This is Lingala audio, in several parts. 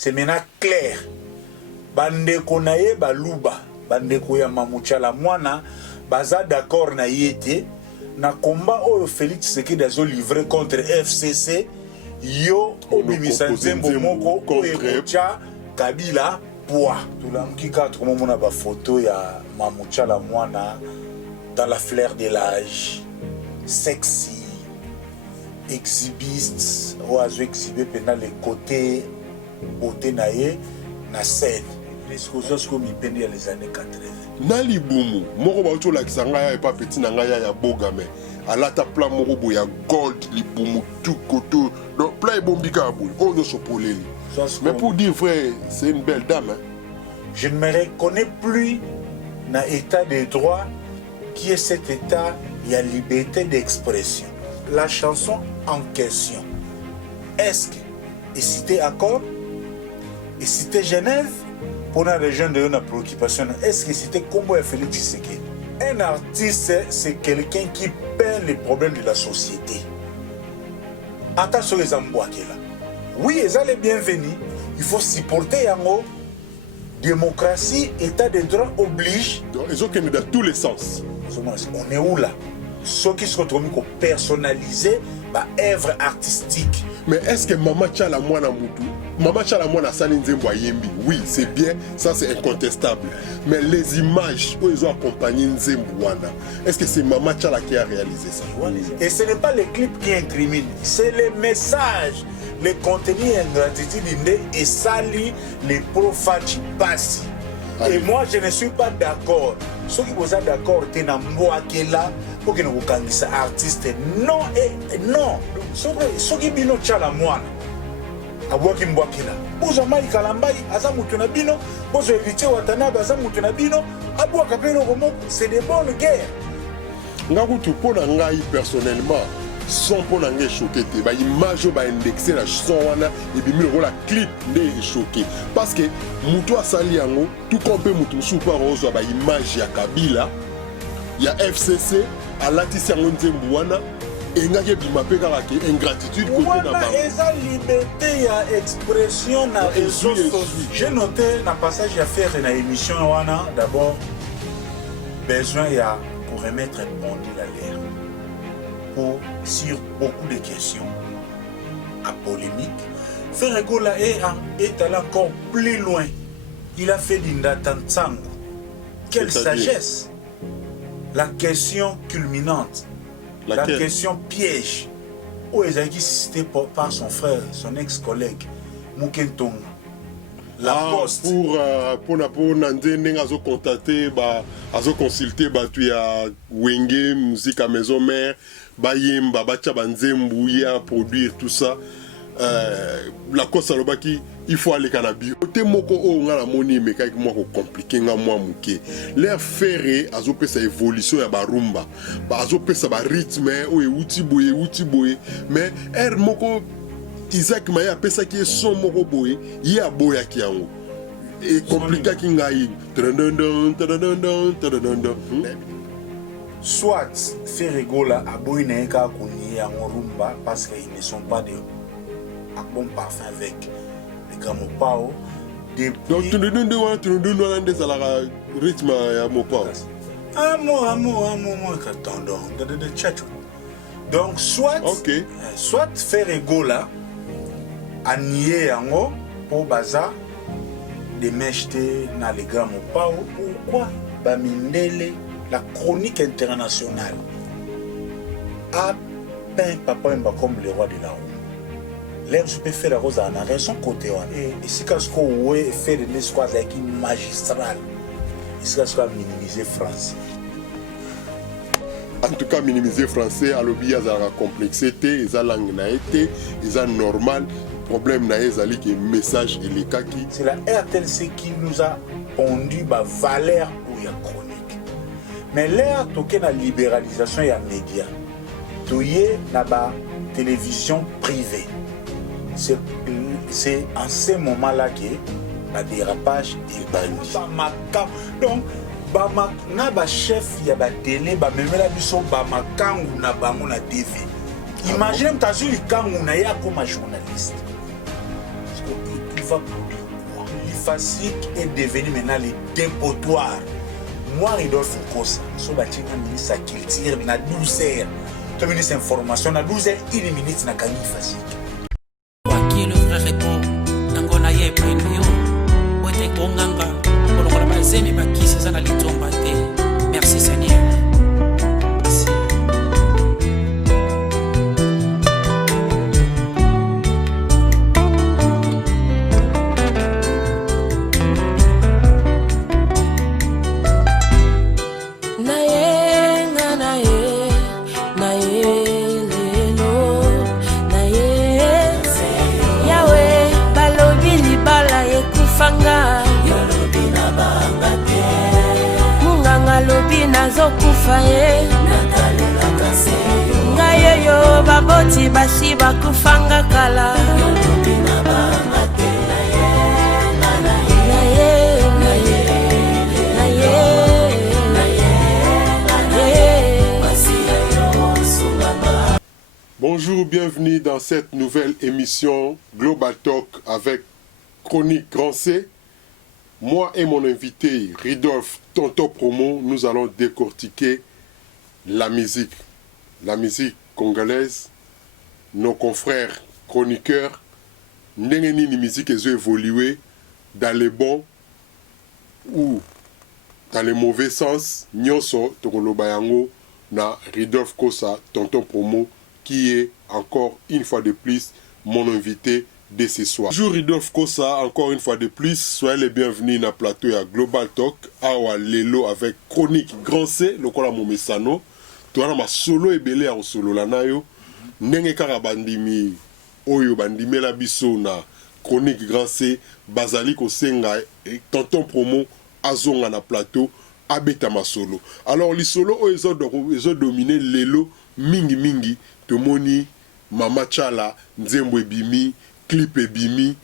c'est maintenant clair. Bandeko na ye baluba, bandeko ya Mamuchala Mwana, baza d'accord na yete, na combat oyo Félix Tshisekedi azo livré contre FCC, yo obimisa nzembo moko contre Kabila poa. Tulamki ka tukomona ba photo ya Mamuchala Mwana dans la fleur de l'âge, sexy, exhibiste, oazo exhibé pendant les côtés beauté na ye na scène. Les choses comme il peine les années 80. Nali Boumou, moko ba oto la kisanga ya pa petit na ngaya ya bogame. Alata plan moko bo ya gold li Boumou tout côté. Donc plein bombika boule. On ne sopoleli. Mais pour dire vrai, c'est une belle dame. Hein? Je ne me reconnais plus dans l'état de droit qui est cet état, il y a liberté d'expression. La chanson en question, est-ce que est cité accord, est cité Genève, pour la région de la préoccupation, est-ce que c'était Kombo et Félix Tshisekedi? Un artiste, c'est quelqu'un qui peint les problèmes de la société. Attention les Ambouakela. Oui, ils sont les bienvenus. Il faut supporter Yango. Démocratie, état de droit oblige. Donc, ils ont qu'une dans tous les sens. On est où là? Ceux qui se retrouvent pour personnaliser l'œuvre artistique. Mais est-ce que Mama Tchala Mwana Moutou, Mama Tchala Mwana Salinzembo Yembi, oui, c'est bien, ça c'est incontestable. Mais les images où ils ont accompagné Nzembo Wana, est-ce que c'est Mama Tchala qui a réalisé ça? Et ce n'est pas les clips qui incriminent, c'est les messages, les contenus ingratitude et sali les profanes passent. Et moi je ne suis pas d'accord. Ceux qui sont d'accord, c'est Namboakela pour que nous candidat artiste. Non et non. Ceux qui bino Tchala Mwana. Abwaki Mbwakela. Bozo mai kalambai azamutu na bino, bozo evite watanabe azamutu na bino, abwaka peno komo, c'est des bonnes guerres. Ngakutu pona ngai personnellement, son pona ngai choqué te, ba image ba indexer la son wana et bi miro la clip ndé choqué parce que mutu asali yango tout comme mutu soupa rozo ba image ya Kabila, ya FCC alatisi yango Nzembo wana. Et il y a une ingratitude côté d'abord. Il liberté d'expression dans les réseaux sociaux. J'ai noté dans le passage à faire dans l'émission d'abord besoin pour remettre un bondi à l'air sur beaucoup de questions à polémique. Ferregola est allé encore plus loin. Il a fait d'Indatantzango. Quelle sagesse! La question culminante. La question piège, où est-ce qu'il cité par son frère, son ex-collègue, Moukentonga. La poste. Pour Nandé, azo contacté, azo consulté, tu ya Wenge, musique à maison mère, Bayem, Babacha Banzembu, ya produire tout ça. La cause alobaki il faut aller cannabis te moko o ngala moni me kay moko compliqué nga moi muke l'air ferré azo pesa évolution ya barumba ba azo pesa ba rythme o outi boye mais air moko Isaac Maya pesa ki son moko boye ya boya ki yango et compliqué ki ngai soit Ferregola a boyne ka kuni ya rumba parce qu'ils ne sont pas de un bon parfum avec les grands Mopao. Donc tu nous donnes des rythme à Mopao. Donc soit Ferregola a nié yango pour baza de m'acheter dans les grands Mopao. Pourquoi Bamindele la chronique internationale a peint Papa Mba comme le roi de la roue. L'air je peux faire la rose en arrière son côté. Et si quand on fait de l'espoir avec une magistrale, il sera minimiser français. En tout cas, minimiser français, à l'objet de la complexité, de la langue naïté, de la normale. Le problème naïté, c'est le message et les kaki. C'est la RTLC qui nous a pondu la valeur pour la chronique. Mais l'air toqué la libéralisation et la média. Toyé la télévision privée. C'est en ce moment-là que le dérapage est banni. Donc, na chef ya ba télé ba memela biso ba makangu na bango na TV. Imaginez mtazuli kangu na ya comme journaliste. Il va produire quoi? L'IFASIC est devenu maintenant le dépotoir. Moi, Ridolf Nkosa, je suis ministre de la Culture, na 12 heures. Tu ministre de l'Information, na 12 heures, 1 minute na Kani IFASIC. Qui est le vrai répond? Nangona ye premio. Ote konganga. Kolongola bazemi bakisi za na litomba te. Merci Seigneur. Ngayoyo baboti basi bakufanga kala Bonjour, bienvenue dans cette nouvelle émission Global Talk avec Chronique Grand C. Moi et mon invité Ridolf Tonton Promo, nous allons décortiquer la musique congolaise, nos confrères chroniqueurs, n'engeni ni musique ont évolué dans les bons ou dans les mauvais sens. Nyonso Tokolobayango na Ridolf Kosa Tonton Promo qui est encore une fois de plus mon invité de ce soir. Bonjour Ridolf Kosa, encore une fois de plus, soyez les bienvenus dans le plateau à Global Talk, awa lelo avec Chronique Grand C, lokola momesano, toana ma solo ebele ya solo lanayo, nenge kaka bandimi oyo bandimi la biso na Chronique Grand C, bazali kosenga Tonton Promo azonga na plateau abeta ma solo. Alors les solo oyo ezo dominer lelo mingi tomoni Mama Chala nzembo ebimi clip ebimi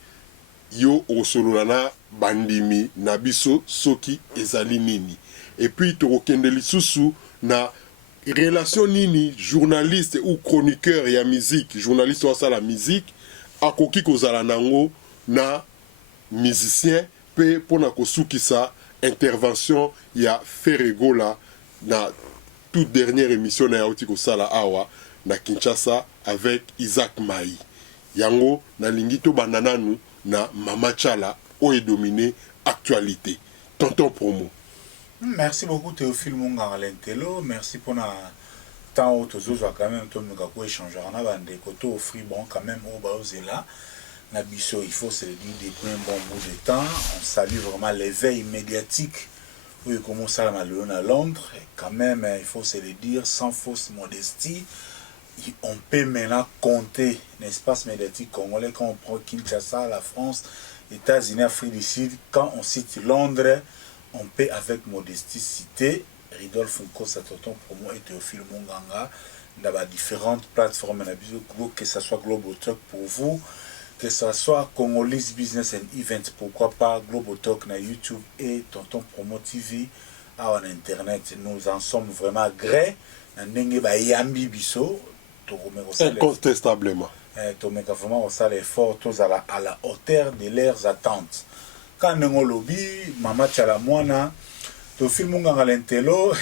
yo osololana bandimi na biso soki ezali nini et puis tokokende lisusu na relation nini journaliste ou chroniqueur ya musique journaliste wa la musique akoki kozala nango na musicien pe pona kosukisa intervention ya Ferregola na toute dernière émission na yauti kosala awa na Kinshasa avec Isaac Mai. Yango na lingito banananu na Mama Chala oye dominé actualité. Tonton Promo. Merci beaucoup Théophile Munganga Lentelo. Merci pour na temps où tu as quand même ton mugako échanger on a bandé koto offri bon quand même au baozela na biso il faut se le dire depuis un bon bout de temps. On salue vraiment l'éveil médiatique où il commence à la à Londres et quand même il faut se le dire sans fausse modestie. On peut maintenant compter l'espace médiatique congolais quand on prend Kinshasa, la France, États-Unis, Afrique du Sud. Quand on cite Londres, on peut avec modestie citer Ridolf Nkosa Tonton Promo et Théophile Munganga dans différentes plateformes, que ce soit Global Talk pour vous, que ce soit Congolese Business and Events, pourquoi pas Global Talk na YouTube et Tonton Promo TV en Internet. Nous en sommes vraiment grés. Incontestablement. Vraiment, ça l'effort à la hauteur de leurs attentes. Quand on lobby, Mama Chalamwana, to film Munganga Lentelo,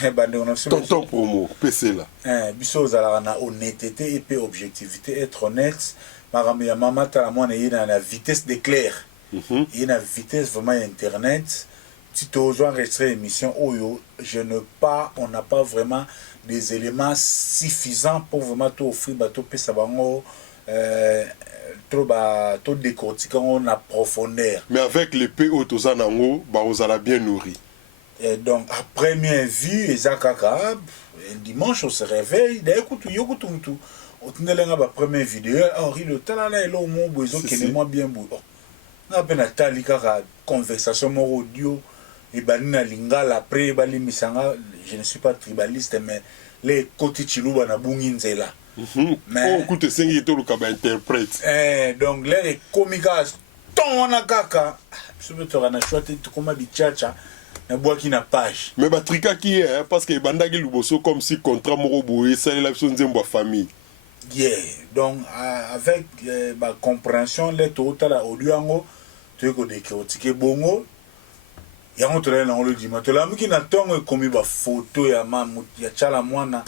Tonton Promo, PC là. Biso à la honnêteté et puis objectivité, être honnête. Mama Chalamwana, il y a la vitesse d'éclair. Il y a la vitesse vraiment internet. Si tu as enregistré l'émission, on n'a pas vraiment des éléments suffisants pour vraiment t'offrir trop décortiquer en profondeur. Mais avec les PO, vous allez bien nourri. Et donc, à première vue, dimanche, on se réveille. On a la première vidéo. Il y a une conversation audio. Et après, je ne suis pas tribaliste, mais les côtés chilouba na bunginzela. Mais écoute, c'est qui tout le cas interprète. Donc les comiques ton na kaka. Je me trouve na choisi tout comme bichacha na bois qui na page. Mais batrika qui est parce que bandagi luboso comme si contrat moro boye ça la nzembo famille. Yeah. Donc avec ma compréhension les total audio ango toyeko décortiquer bongo yango tolala nango le dimanche tolamuki na ntongo ekomi bafoto ya tchala mwana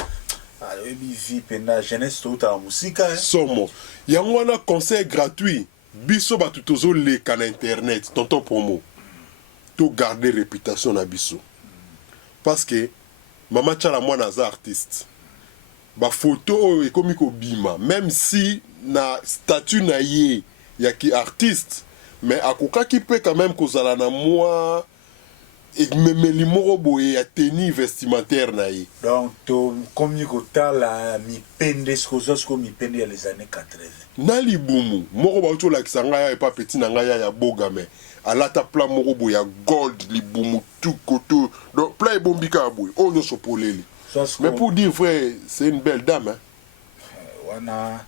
ayebi vi mpenda jeunesse toutaka mosika somo yango wana conseil gratuit biso bato tozoleka na internet tonton promo to garder réputation na biso parce que mama tchala mwana aza artiste bafoto oyo ekomi kobima même si na statut na ye ya ki artiste mais akokaki mpe quand même kozala na mwa ememeli moko boye ya tenue vestimentaire na ye donc tokomi kotala mipende siko mipende ya les années 80 na libumu moko bauti olakisa ngai ya epa peti na ngai ya boga me alata pla moko boye ya gold libumu tukoto donc pla ebombika ya boye oyo nyonso poleli mais pour dire vrai c'est une belle dame hein? wana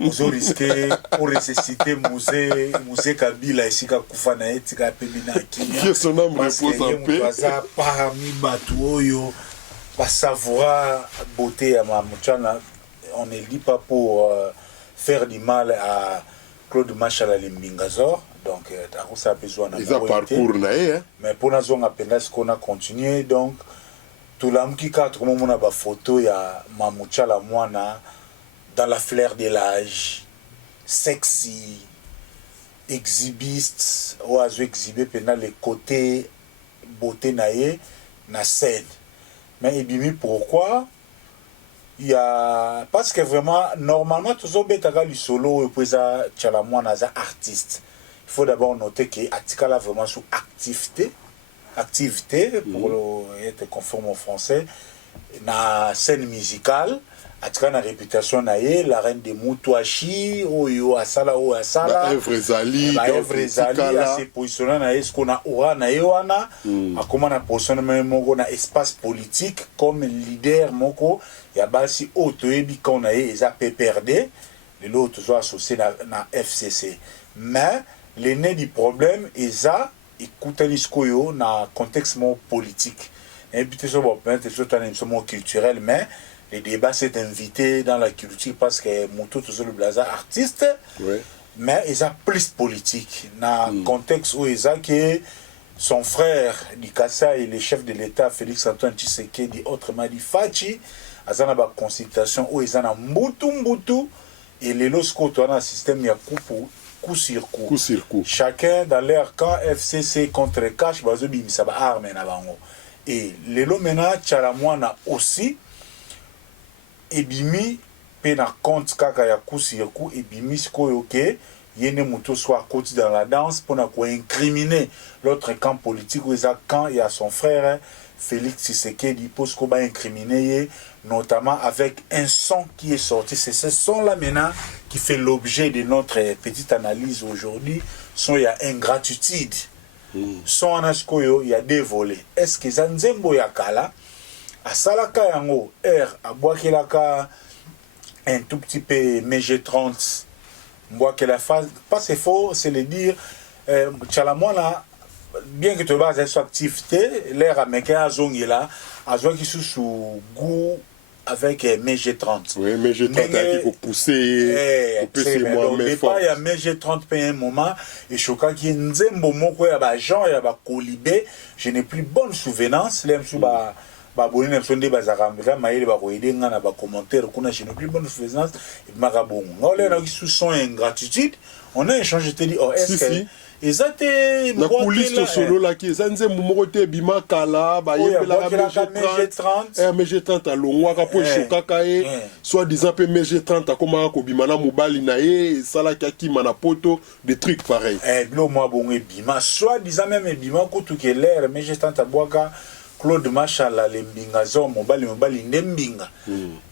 ozo risqué pour ressusciter musée Kabila esika kufa na etika pembe na kinya que son âme repose en paix baza parmi batu oyo basavoura beauté ya mamuchana on ne le dit pas pour faire du mal à Claude Machala Limbingazor donc ça a besoin d'un parcours na ye mais pour nazonga penda ce qu'on a continué donc tout l'amki quatre comme on a ba photo ya mamuchala mwana dans la fleur de l'âge, sexy, exhibiste, ou à exhiber pendant les côtés beauté naïe na scène. Mais ebimi pourquoi? Il y a parce que vraiment normalement tous les bêta du solo et puis ça tchalamouana as artiste. Il faut d'abord noter que Atikala vraiment sous activité pour être conforme au français na scène musicale. Atika na réputation na ye la reine de Moutouachi oyo asala Evrezali a se positionné na ye ce qu'on a aura na ye wana akoma na positionnement moko na espace politique comme leader moko ya basi otoyebi quand na ye eza PPRD les autres sont associés na FCC mais l'aîné du problème eza écoutani skoyo na contexte politique et puis ça bon peut-être c'est un émission culturel mais les débats s'est invité dans la culture parce que Moutou toujours le blazer artiste ouais. Mais ils ont plus politique dans le contexte où ils ont que son frère Dikassa et le chef de l'État Félix Antoine Tshisekedi autrement dit Fachi ils ont une consultation où ils ont Mbutu et les lorsqu'on a un système il y a coup sur coup chacun dans leur camp FCC contre cash bazobi misaba arme na bango et les lo maintenant Tchalamouana aussi ebimi pe na compte kaka ya coup ebimi sikoyo ke yene muto soit côté dans la danse pour na ko incriminer l'autre camp politique ou ça quand il y a son frère Félix Tshisekedi pour ko ba incriminer notamment avec un son qui est sorti c'est ce son là maintenant qui fait l'objet de notre petite analyse aujourd'hui son il y a ingratitude son anaskoyo il y a deux volets est-ce que Zanzembo ya kala asalaka yango abwakelaka un tout petit peu MG30 mbwakela phase pas c'est faux c'est le dire Tchalamouana bien que tu vas être activité l'air américain azongela azwaki sous goût avec MG30 oui MG30 qui pousser donc départ il y a MG30 pe un moment et choka qui nzembo moko ya ba Jean ya ba Kolibé je n'ai plus bonne souvenance l'aime sous ba baboni na sonde bazakambika maile bakoyedenga na ba commentaire kuna je n'ai plus bonne souvenance et makabongo ngole na sous son ingratitude on a échangé te dit oh est-ce que ezate na coulisse solo la ki ezanze mumoko te bima kala ba yembela MG30 MG30 alongwa ka po chokaka e soit disant pe MG30 akoma ko bima na mobali na ye sala ki mana poto des trucs pareils blo moi bongo bima soit disant même bima ko tout que l'air MG30 abwaka Claude Machala Limbingazor mobali ndembinga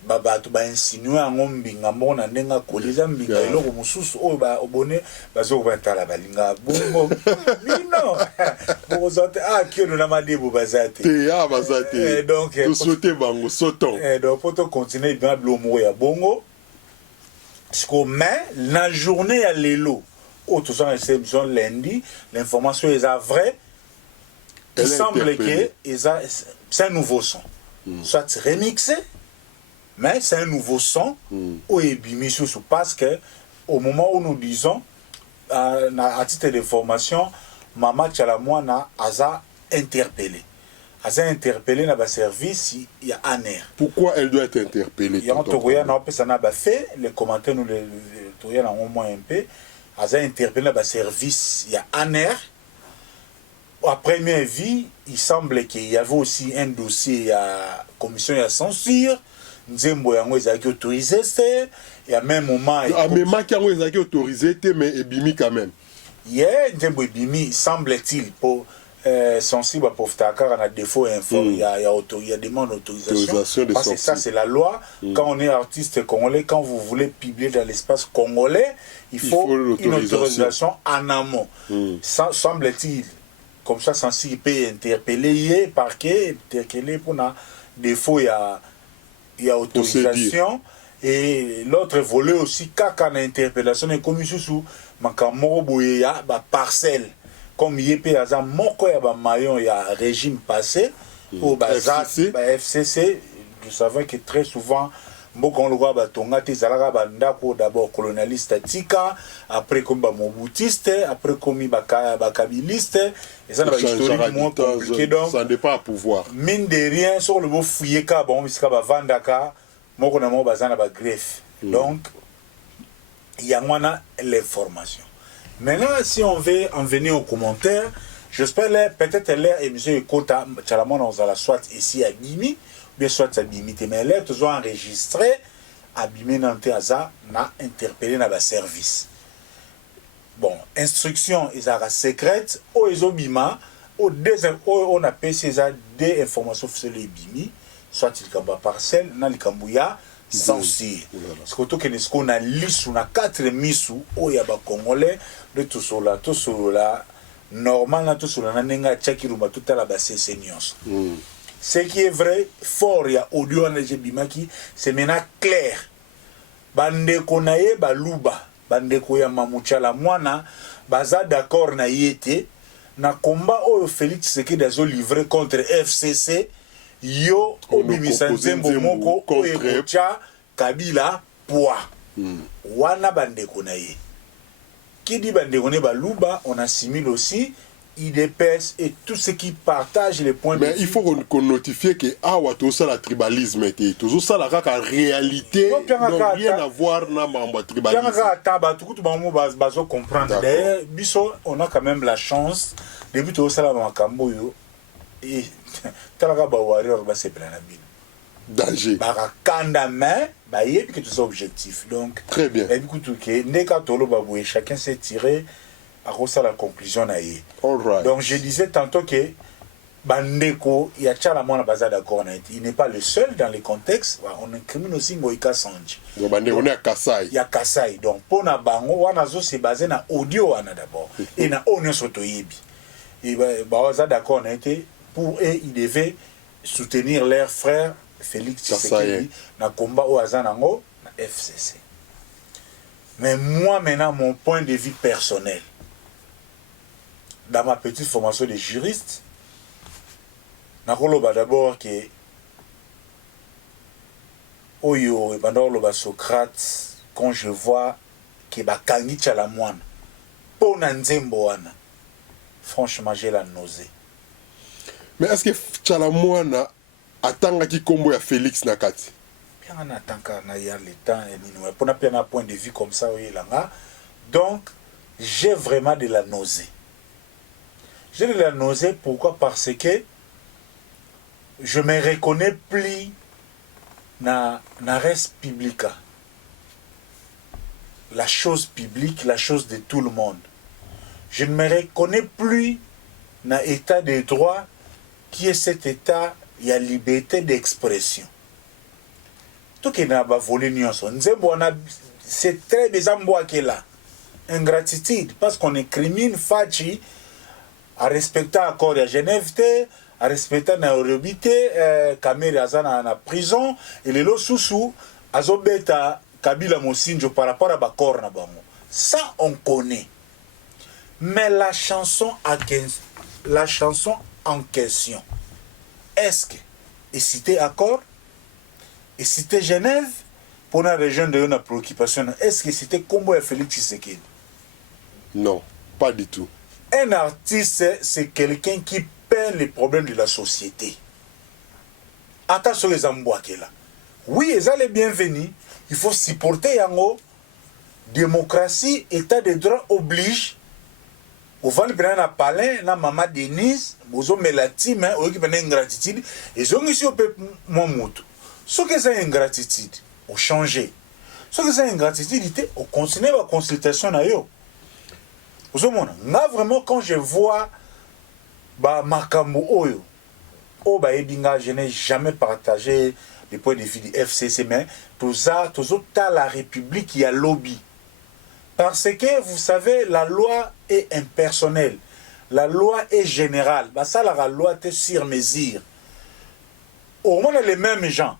babatu ba insinuer ngo mbinga mbona ndenga koleza mbinga eloko mususu oyo ba obone bazo batala balinga bongo mino bozate kiono na madebo bazate bazate donc to sauter bango sauton donc pour to continuer bien blomo ya bongo parce mais la journée à lelo auto sans réception lundi l'information est vraie. Il semble que c'est un nouveau son. Soit remixé, mais c'est un nouveau son. Parce que au moment où nous disons, à titre d'information, Mama Tchalamwana a interpellé. Aza interpellé dans le service, il y a ANER. Pourquoi elle doit être interpellée? Il y a fait les commentaires, nous les au moins un peu. Aza interpellé dans le service, il y a ANER. À première vue, il semble qu'il y avait aussi un dossier à commission de censure. Nzembo yango ezaki autorisé, et à même moment. Ah, mais Makiango ezaki autorisé, mais ebimi quand même. Yeah, Nzembo ebimi, semble-t-il, pour sensible pour Ftakar, on a défaut info, il y a demande d'autorisation. Parce que ça, c'est la loi. Quand on est artiste congolais, quand vous voulez publier dans l'espace congolais, il faut une autorisation en amont. Semble-t-il, comme ça, sensible peut interpeller, parquet, interpeller pour un défaut, il y a autorisation. Et l'autre volet aussi, quand on a interpellation, il y a commission sous parcelle. Comme il y a un maillon, il y a un régime passé, au FCC, nous savons que très souvent, d'abord colonialiste tika, après comme moboutiste, après comme bakabiliste, et ça n'a pas historique moins compliqué. Donc, ça dépend à pouvoir. Mine de rien, sur le mot fouillé, bon, il y a vandaka, moi, on a mon bazan à greffe. Donc, il y a l'information. Maintenant, si on veut en venir aux commentaires, j'espère peut-être l'air émission écoute à Tchalamon, on a soit ici à Bimi, bien soit à Bimi, mais l'air toujours enregistré à Bimi Nantéaza, n'a interpellé dans le service. Bon, instruction, ils sont secrètes, ou ils ont Bima, ou on a PC des informations sur les Bimi, soit il y a parcelle, dans le Kambouya, censure. Parce que nous avons liste, on a 4 misous, où il y a des Congolais, de tout cela, normal, tout cela, n'a tchakiruma, tout à la base, c'est nios. Ce qui est vrai, fort, il y a audio en Bimaki, c'est maintenant clair. Bande konaye, baluba, bande koya mamouchala mwana, baza d'accord na yete, na combat au Félix Tshisekedi azo livré contre FCC, yo obimisa nzembo moko contre Kabila poa wana bandeko na ye. Qui dit bandeko ne baluba, on assimile aussi IDPS et tout ce qui partage les points de vue. Mais il faut qu'on notifie que awa tout ça la tribalisme était tout ça la en réalité n'a rien à voir na mamba tribalisme. Bazo comprendre. D'ailleurs, biso on a quand même la chance depuis tout ça la makambo yo et talaka ba warrior ba se planabine. Danger. Barakanda main, bah y a que tous objectifs. Donc très bien. Et écoute que ndeka tolo baboué chacun s'est tiré à cause de la conclusion naïe. Right. Donc je disais tantôt que Bandeko, il y a Tchalamon à Baza d'accord, il n'est pas le seul dans les contextes. On incrimine aussi Moïka Sanji. Donc on est à Kassai. Il y a Kassai. Donc pour na bango, wanazo c'est basé na audio wana d'abord et na onyo sotoyibi. Et Baza d'accord pour eux ils devaient soutenir leur frère Félix Tshisekedi na combat au Azanango na FCC. Mais moi maintenant mon point de vue personnel, dans ma petite formation de juriste, nakoloba d'abord que oyo ebandoloba Socrate quand je vois que bakangi Tchalamwana pona nzembo wana, franchement j'ai la nausée. Mais est-ce que Tchalamwana atangaki kombo ya Félix Nakati? Bien on attend na ya le temps et minoué pour na un point de vue comme ça oyelanga. Donc j'ai vraiment de la nausée. J'ai de la nausée pourquoi? Parce que je me reconnais plus na res publica. La chose publique, la chose de tout le monde. Je ne me reconnais plus na état de droit qui est cet état, il y a liberté d'expression. Tout qui n'a pas volé nyonso. C'est très bizarre qui est là. Ingratitude, parce qu'on incrimine Fachi à respecter l'accord de Genève, à respecter Nairobi, Kamere Azana en prison, et les lots à Zobeta Kabila Mosinjo par rapport à Bakor Nabango. Ça, on connaît. Mais la chanson en question, est-ce que est cité accord? Et cité Genève? Pour la région de la préoccupation, est-ce que c'était Kombo et Félix Tshisekedi? Non, pas du tout. Un artiste, c'est quelqu'un qui peint les problèmes de la société. Attention les Ambouaké là. Oui, ils sont les bienvenus. Il faut supporter Yango. Démocratie, état de droit oblige. Au vent de na palais, na maman Denise, bozo melati, mais au qui prennent ingratitude. Ils ont ici au peuple Momoto. Ce que c'est ingratitude, au changer. Ce que c'est ingratitude, au continuer la consultation na yo. Vous avez vraiment quand je vois bah makambo oyo, oh bah ebinga, je n'ai jamais partagé les points de vue du FCC, mais tout ça la République qui a lobby. Parce que vous savez, la loi est impersonnelle, la loi est générale. Bah ça la loi est sur mesure. Au moins les mêmes gens,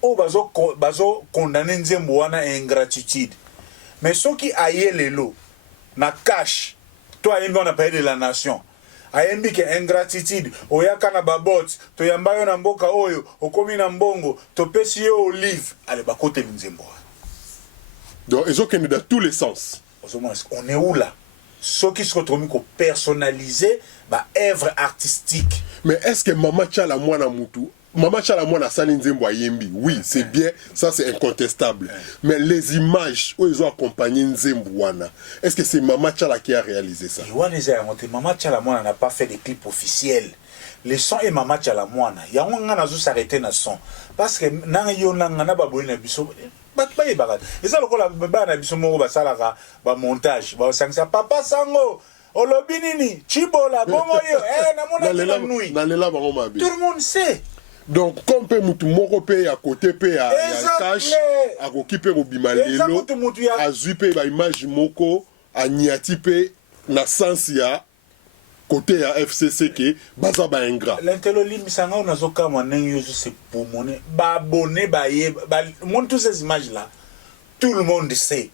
oh bazo condamner nzembo wana ingratitude. Mais ceux qui aillent les lots na cash, toi on a payé de la nation. Ayembi ke ingratitude, oyaka na babot, to yambayo na mboka oyo, okomi na mbongo, to pesi yo olive, allez ba kote nzembo. Donc ils ont qu'une dans tous les sens. On est où là? Ceux qui se retrouvent pour personnaliser ba œuvre artistique. Mais est-ce que Mama Tchala Mwana Moutou, Mama Tchala Mwana Sali Nzembo Ayembi, oui, c'est bien, ça c'est incontestable. Mais les images où ils ont accompagné Nzembo Wana, est-ce que c'est Mama Tchala qui a réalisé ça? Mama Tchala Mwana n'a pas fait de clips officiels. Le son est Mama Tchala Mwana. Il y a un qui s'arrêter dans le son. Parce que nan yo nangana baboli na biso. Et ça, le montage, papa sango, olobinini, chibola, bongoyo, tout le monde sait. Donc, comme peut moutou moko pe à côté pe à cash, à occupé au bimalelo, à zupe ba image moko, à niati pe na sens ya côté à FCC qui baza ba ingrat. L'intelo limisanga on a zoka manenyo c'est pour monnaie, ba abonné ba montre toutes ces images là. Tout le monde sait.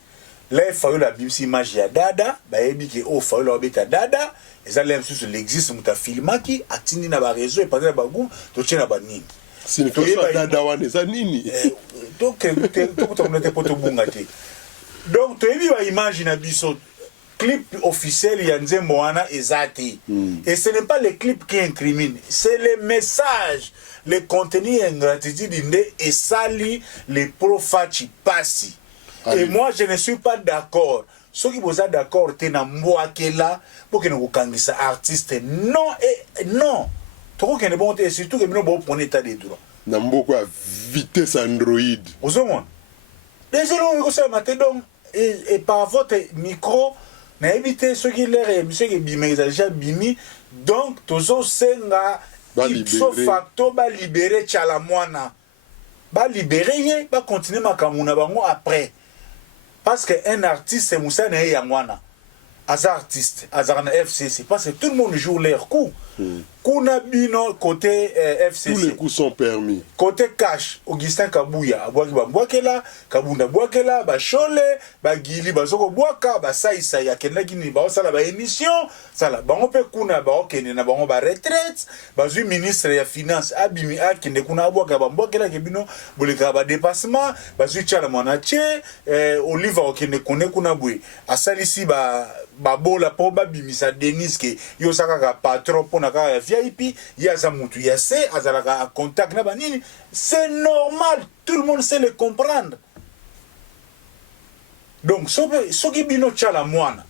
Là il faut la bimsi image ya dada, ba yebi ke o faut la obeta dada, et ça l'aime sur l'existe muta filmaki, atindi na ba réseau et pas na ba gou, to tchena ba nini. Si ne fait pas dada wane za nini. Donc to n'était pas to bungate. Donc to yebi ba image na biso clip officiel ya Nzembo wana ezati. Et ce n'est pas les clips qui incriminent, c'est les messages, les contenus ingratitude et sali les profachi passi. Et moi je ne suis pas d'accord. Ceux qui vous êtes d'accord, t'es na mboakela pour que nous kangisa artiste non et non. Trop que ne bon et surtout que nous bon pour état des droits. Na mboko à vitesse Android. Vous savez désolé on ça matin donc et par votre micro na éviter ceux qui l'air monsieur qui bimé déjà bimi donc tozo senga ipso facto ba libérer Tchala Mwana ba libérer ba continuer makamuna bango après parce que un artiste c'est Moussa na yangwana as artiste as na FCC parce que tout le monde joue leur coup. Kuna bino côté FCC. Tous les coups sont permis. Côté cash, Augustin Kabouya, Abouaki Bambouakela, Kabunda Bouakela, Bachole, Bagili, Bazoko Bouaka, Basaïsa, Yakenagini, Baosala, ba émission, Sala, Bangope Kuna, Baokene, Nabango, ba retraite, Bazu ministre ya finance, Abimi, Akene, Kuna Abouaka, Bambouakela, Kebino, Bouleka, ba dépassement, Bazu Tchala Monache, Oliva Okene, Kone Kuna Boui, Asalisi, Babola, Poba, Bimisa, Denis, qui Yosaka, patron, Ponaka, VIP, Yaza Moutou, Yassé, Azalaka, contact, Nabanini, c'est normal, tout le monde sait le comprendre. Donc, ce qui bino Tchala Mwana,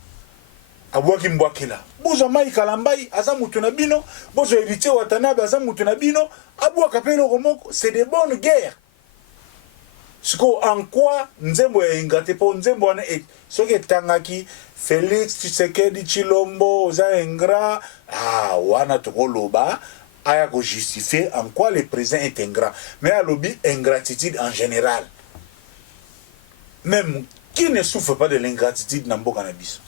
Abouaki Mbouakela, Bozo Maï Kalambaï, Azamoutou Nabino, Bozo Héritier Watanabe, Azamoutou Nabino, Abouakapelo Romoko, c'est des bonnes guerres. En quoi Nzembo ya ingate po Nzembo wana soki tangaki Félix Tshisekedi Tshilombo za ingrat wana tokoloba aya ko justifier en quoi le président est ingrat mais à lobby ingratitude en général même qui ne souffre pas de l'ingratitude na mboka na biso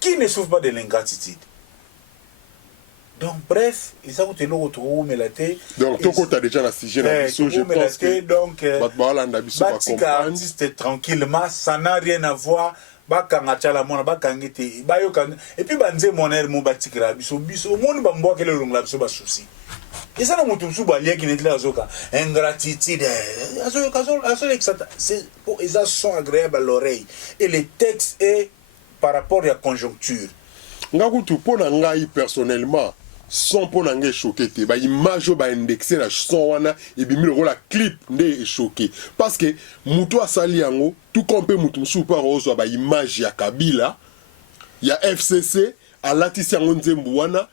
qui ne souffre pas de l'ingratitude. Donc bref, ils ont été là autour de la tête. Donc tout tu as déjà la sujet là je pense que donc Batika artiste tranquillement, ça n'a rien à voir. Bakanga Tchala Mwana bakangete bayoka et puis banze moner mo batikira biso biso monde bamboa kele longla biso ba souci. Et ça na mutu su ba lié qui n'est là zoka ingratitude azoka c'est pour ils sont agréables à l'oreille et le texte est par rapport à la conjoncture. Ngakutu pona ngai personnellement son pona ngai choqué te ba image ba indexé na son wana et bimi le la clip ndé choqué parce que muto asali yango tout comme pe mutu musu pa rozo ba image ya Kabila ya FCC alatisi yango nzembu wana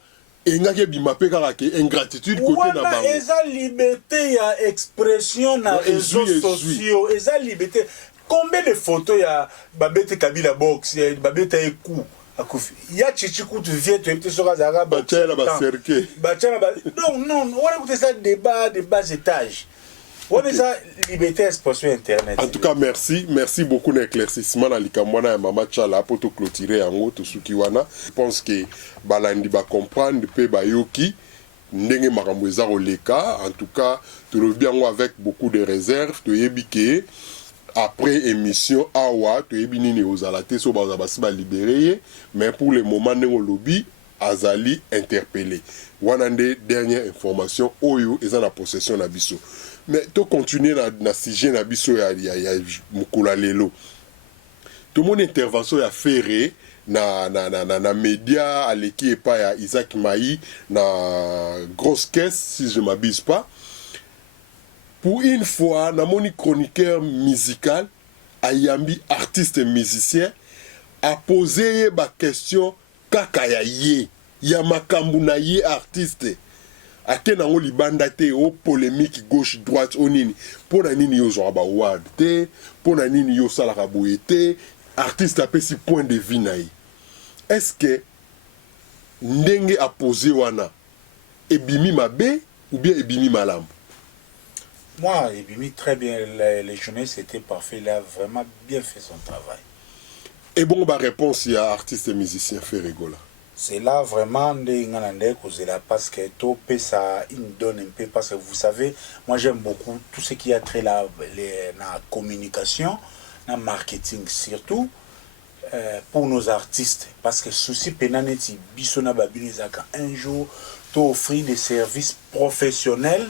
engaki bima pe kaka ke ingratitude côté na bango eza liberté ya expression na réseaux sociaux eza liberté. Combien de photos ya babete Kabila box babete eku akufi ya chichi kutu vie tu epte soka zara bachela ba cercle bachela ba non on va écouter ça débat de bas étage. On est ça liberté d'expression internet. En tout cas merci beaucoup d'éclaircissement na likamwana ya mama Chala pour to clôturer yango to suki wana. Je pense que balandi ba comprendre pe ba yoki ndenge makambo eza roleka. En tout cas tu le bien avec beaucoup de réserves to yebike après émission awa to yebi nini ozalate so ba basi ba libérer mais pour le moment ndenge lobby azali interpellé. Wana nde dernière information oyo eza na possession na biso. Mais to continuer na sujet na biso ya mukula lelo. Tout mon intervention ya ferré na média aleki epa ya Isaac Maï na grosse caisse si je m'abuse pas. Pour une fois, na moni chroniqueur musical ayambi artiste musicien a posé ba question kaka ya ye ya makambu na ye artiste ake nango libanda te o polémique gauche droite o nini pona nini yo zo ba ward te pona nini yo sala ka boye te artiste apesi point de vue na ye. Est-ce que ndenge a posé wana ebimi mabe ou bien ebimi malamu? Moi, Ebimi, très bien, les journalistes étaient parfaits, il a vraiment bien fait son travail. Et bon, ma réponse, il y a artiste et musicien Ferregola. C'est là vraiment parce que tout ça il donne un peu, parce que vous savez, moi j'aime beaucoup tout ce qui a trait la communication, la marketing surtout, pour nos artistes. Parce que souci pénaneti, bisona babinizaka un jour, tu offrir des services professionnels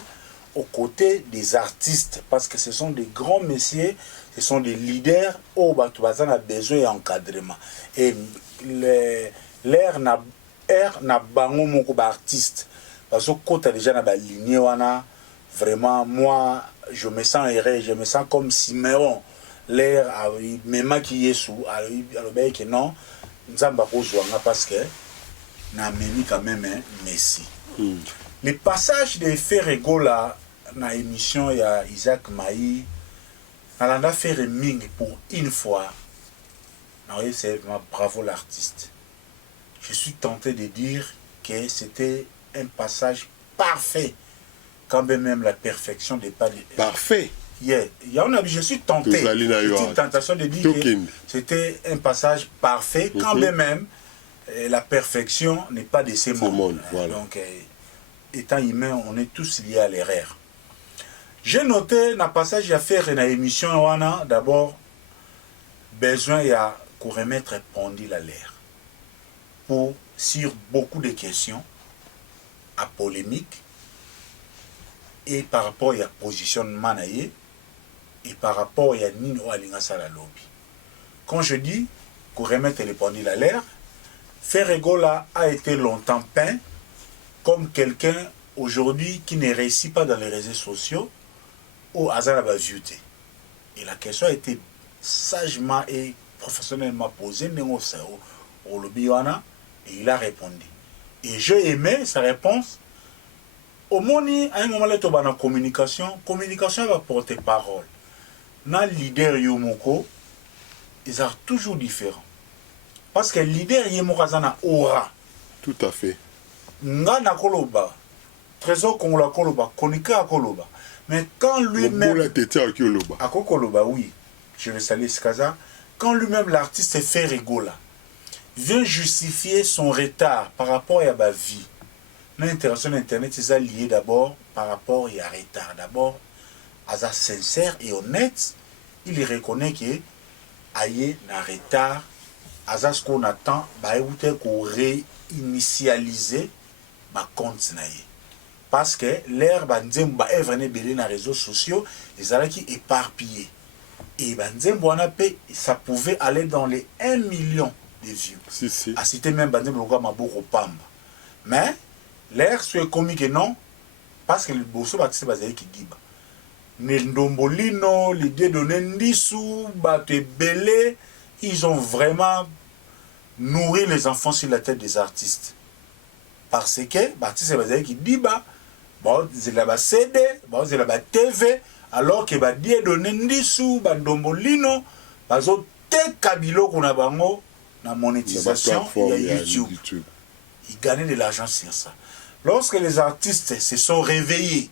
aux côtés des artistes, parce que ce sont des grands messieurs, ce sont des leaders où Batouazan a besoin d'encadrement. Et l'air n'a bango moko artiste. Parce que quand déjà na lignée wana, vraiment moi je me sens erré, je me sens comme Siméon. L'air même qui est sous, alors que non, nzamba kozwanga parce que na memi quand même Messi. Les passages de Ferregola dans l'émission, il y a Isaac Maï. On a fait reming pour une fois. C'est vraiment bravo l'artiste. Je suis tenté de dire que c'était un passage parfait. Quand même la perfection n'est pas... Parfait. Yeah. Je suis tenté. C'est une tentation de dire que c'était un passage parfait. Quand même la perfection n'est pas de ces mondes. Voilà. Donc, étant humain, on est tous liés à l'erreur. J'ai noté dans le passage à faire dans l'émission, d'abord, besoin de remettre Pendil à l'air. Sur beaucoup de questions, à polémique, et par rapport à la positionnement, et par rapport à Nino Alingasa la lobby. Quand je dis qu'on remettre les Pendil à l'air, Ferregola a été longtemps peint comme quelqu'un aujourd'hui qui ne réussit pas dans les réseaux sociaux ou hasard à la beauté. Et la question a été sagement et professionnellement posée au lobby et il a répondu. Et j'ai aimé sa réponse. Au moni, à un moment là, dans la communication va porter parole. Dans le leader Yomoko, ils sont toujours différents. Parce que le leader Yomoko a aura. Tout à fait. Nga na koloba, trésor kongola koloba, konika koloba. Mais quand lui-même, Akokoloba, oui, je vais saluer Skaza. Quand lui-même l'artiste Ferregola vient justifier son retard par rapport à ma vie, l'interaction internet est liée d'abord par rapport à retard. D'abord, à sa sincère et honnête, il reconnaît que aïe na retard, à ce qu'on attend, bah écoutez qu'on réinitialiser ma compte naïe. Parce que l'air banzemba est venu belé dans les réseaux sociaux, ils allaient qui éparpillés. Et banzemba ça pouvait aller dans les 1 million des vues. Si. A cité même Bandé Blonga Maboko Pamba. Mais l'air soit comique non, parce que le bosso bâtissé basé qui giba. Ndombolino, l'idée de Nendisu, Baté Belé, ils ont vraiment nourri les enfants sur la tête des artistes. Parce que, Baptiste basé qui giba, bon, c'est la CD, bon, c'est la TV, alors que ba die de Nendisu, Ndombolino, bazo te kabilo kuna bango na monétisation il y a YouTube. Ils gagnaient de l'argent sur ça. Lorsque les artistes se sont réveillés,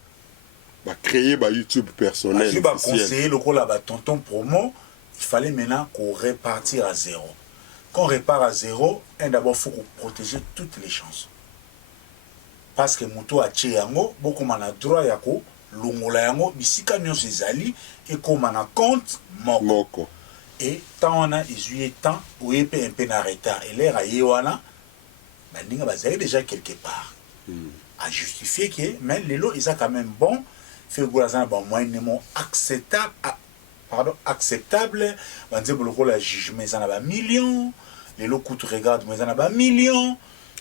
créer YouTube personnel. Je vais conseiller le rôle à tonton promo. Il fallait maintenant qu'on répartir à zéro. Quand on répare à zéro, d'abord il faut protéger toutes les chansons. Parce que Mouto a tché yango, beaucoup man a droit yako, longola yango, bisika nyonso ezali, et comme on a compte moko. Et tant on a ésué tant, ou un peu en retard. Et l'air à Yewana, ben bazali déjà quelque part. À justifier que, mais les lots, ils sont quand même bons. Fait que moyennement acceptable, acceptable. On dit que le jugement, ils en ont millions. Les lots coûtent, regarde, ils en ont millions.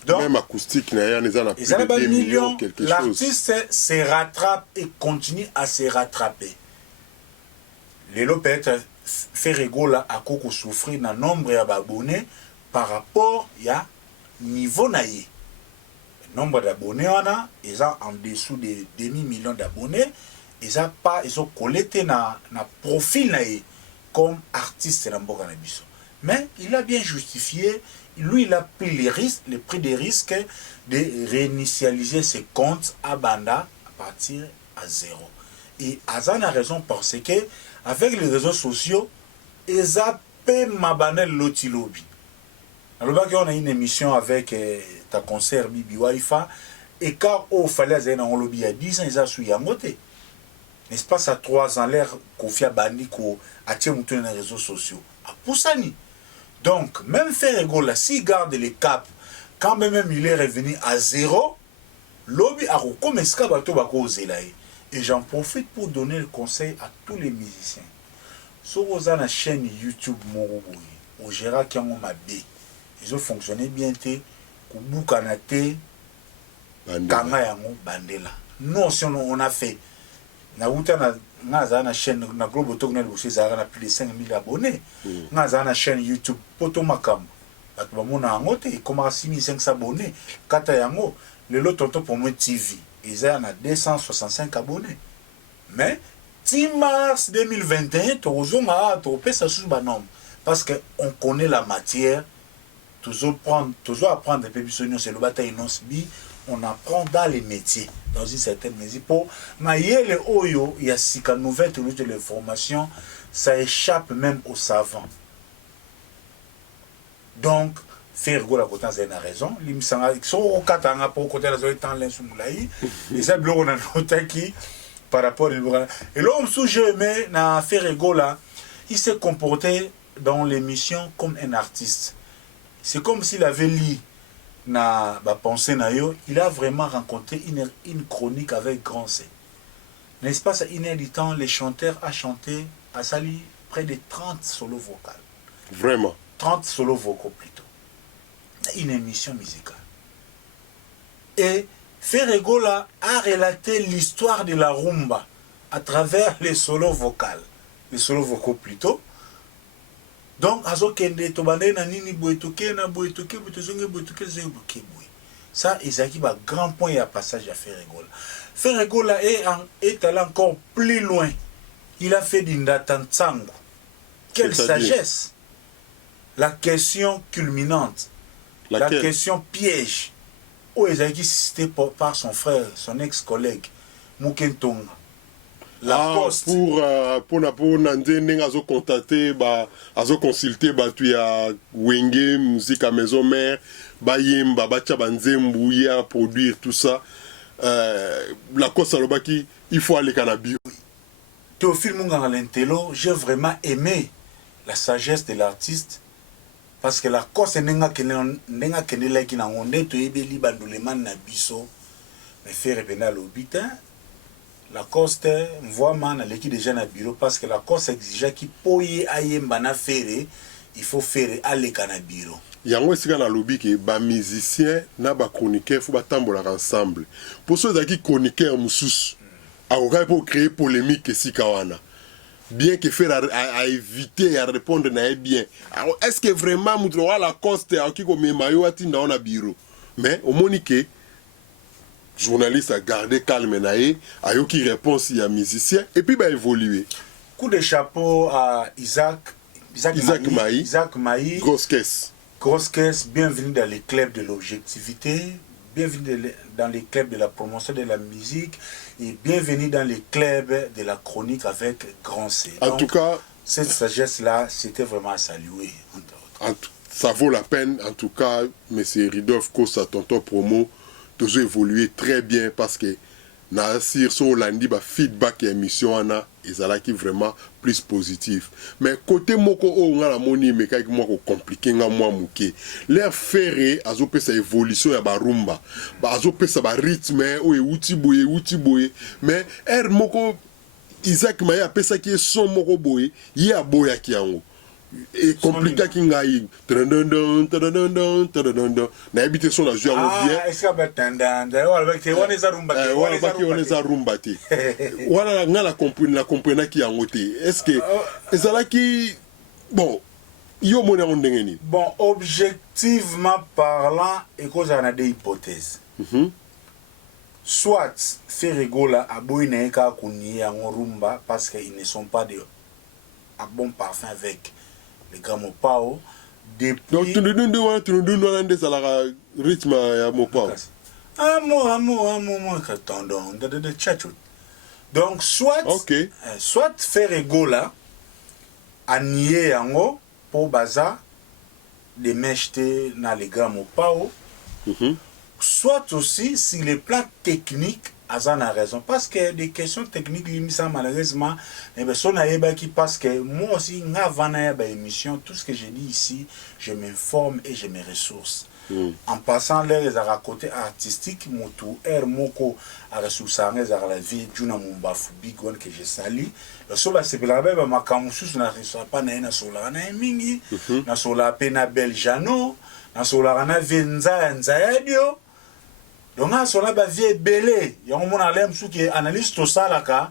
Donc, même acoustique, ils en ont plus de 2 millions, quelque chose. L'artiste se rattrape et continue à se rattraper. Les lots peut-être fait rigoler à quoi souffrir dans le nombre d'abonnés par rapport à niveau naïe. Le nombre d'abonnés, ils ont en dessous de demi-million d'abonnés. Ils ont collecté dans le profil naïe comme artiste dans le Biso. Mais il a bien justifié, lui il a pris les risques, le prix des risques de réinitialiser ses comptes à Banda à partir à zéro. Et Azan a raison parce que avec les réseaux sociaux, ils ont payé ma banelle lotilobi. Alors on a une émission avec ta concert Bibi Waifa et quand il fallait aller dans le lobby à 10 ans, ils ont su y amoter. N'est-ce pas, ça 3 ans l'air qu'on fait bandi qu'on attire dans les réseaux sociaux. À Poussani. Donc, même faire rigolo, s'il garde les caps, quand même il est revenu à zéro, lobby a recommencé à battre. Et j'en profite pour donner le conseil à tous les musiciens. Sur la chaîne YouTube Moroboui, au Gérard Kiango Mabé, ils ont fonctionné bien, Kubukanate, Kanga Yango Bandela. Nous aussi, on a fait. Na chaîne na Globo Tognel aussi ça a plus de 5000 abonnés. Na chaîne YouTube Potomakam. Bato bamona yango te comme 6500 abonnés. Kata yango le lot tonto pour moi TV. Ils ont 265 abonnés. Mais 10 mars 2021 tozonga topesa sous banom parce que on connaît la matière. Toujours apprendre un peu bisogno c'est le bataille non bi. On apprend dans les métiers, dans une certaine mesure. Pour mailler oyo, il y a si qu'à nouvelle de l'information, ça échappe même aux savants. Donc, faire go la côté a raison. L'imsanga, ils sont au katanga pour côté la zone temps l'insumulaï. Et ça bloque on a noté qui par rapport à et l'homme sous-jeu mais na faire go là, il s'est comporté dans l'émission comme un artiste. C'est comme s'il avait lu na pensée na yo, il a vraiment rencontré une chronique avec grand C. N'est-ce pas, ça inédit, les chanteurs a chanté, a sali près de 30 solos vocales. Vraiment 30 solos vocaux plutôt. Une émission musicale. Et Ferregola a relaté l'histoire de la rumba à travers les solos vocales. Les solos vocaux plutôt. Donc, azokende tobande na nini boetoke na boetoke botozonge boetoke zeboke boy. Ça, ezaki ba grand point à passage à Ferregola. Ferregola est allé encore plus loin. Il a fait d'Indatansango. Quelle sagesse! La question culminante, la question piège, où ezaki cité par son frère, son ex-collègue, Mukentonga. La poste pour Nandé azo contacter azo consulter tu ya Wenge musique à maison mère bayemba bacha banzembu ya produire tout ça la cause salobaki il faut aller cannabis. Théophile Munga Lentelo, j'ai vraiment aimé la sagesse de l'artiste parce que la cause nenga kenela ki na onde to ebeli bandoleman na biso mais faire penal l'hôpital. La Coste, voit man l'équipe déjà dans le bureau parce que la Coste exigeait qu'il poye aye mbana faire, il faut faire aller dans le bureau. yango esika na lobi ke ba musicien na ba chroniqueur faut batambola ensemble pour ceux qui chroniqueur mususu akoka pour créer polémique esika wana bien que faire à éviter à répondre na bien alors est-ce que vraiment mutu wa la coste aki ko mema yo atinda on a bureau mais au monique journaliste a gardé calme naé ayoki réponse ya musicien et puis ba évoluer. Coup de chapeau à Isaac Maï. Grosse caisse. Grosse caisse, bienvenue dans les clubs de l'objectivité, bienvenue dans les clubs de la promotion de la musique et bienvenue dans les clubs de la chronique avec grand C. En tout cas, cette sagesse-là, c'était vraiment à saluer. Ça vaut la peine, en tout cas, M. Ridolf Kosa, tonton promo, toujours évolué très bien parce que Nassir so landi ba feedback et émission ana ezalaki vraiment plus positif mais côté moko o ngala moni me kay moko compliqué nga moi muke leur faire azo pesa évolution ya ba rumba ba azo pesa ba rythme o euti boye mais moko Isaac Maya pesa ki son moko boye yi aboya ki yango et compliqué qui ngai na habité son la joie bien est-ce que on est rumba ti wala ngala comprendre qui en côté est-ce que ezala qui bon yo mona ondengeni bon objectivement parlant et cause on a des hypothèses soit Ferregola a boyne ka kuni en rumba parce qu'ils ne sont pas de à bon parfum avec les grands Mopao depuis donc tu nous donnes des salara rythme ya Mopao amour tendon de tchatchou donc soit soit faire égola à nier yango pour baza de m'acheter dans les grands Mopao soit aussi si les plans techniques Azan a raison parce que des questions techniques limita malheureusement les personnes qui parce que moi aussi avant la émission tout ce que j'ai dit ici je m'informe et je me ressource en passant les côté artistique moto moko a ressource à la vie juna mumbafu big one que je salue le sola c'est la belle makamusu na reçoit pas na sola na mingi na sola pena beljano na sola na venza nzaedio donc on a vie belé y a mon alem sou qui analyse tout ça là ka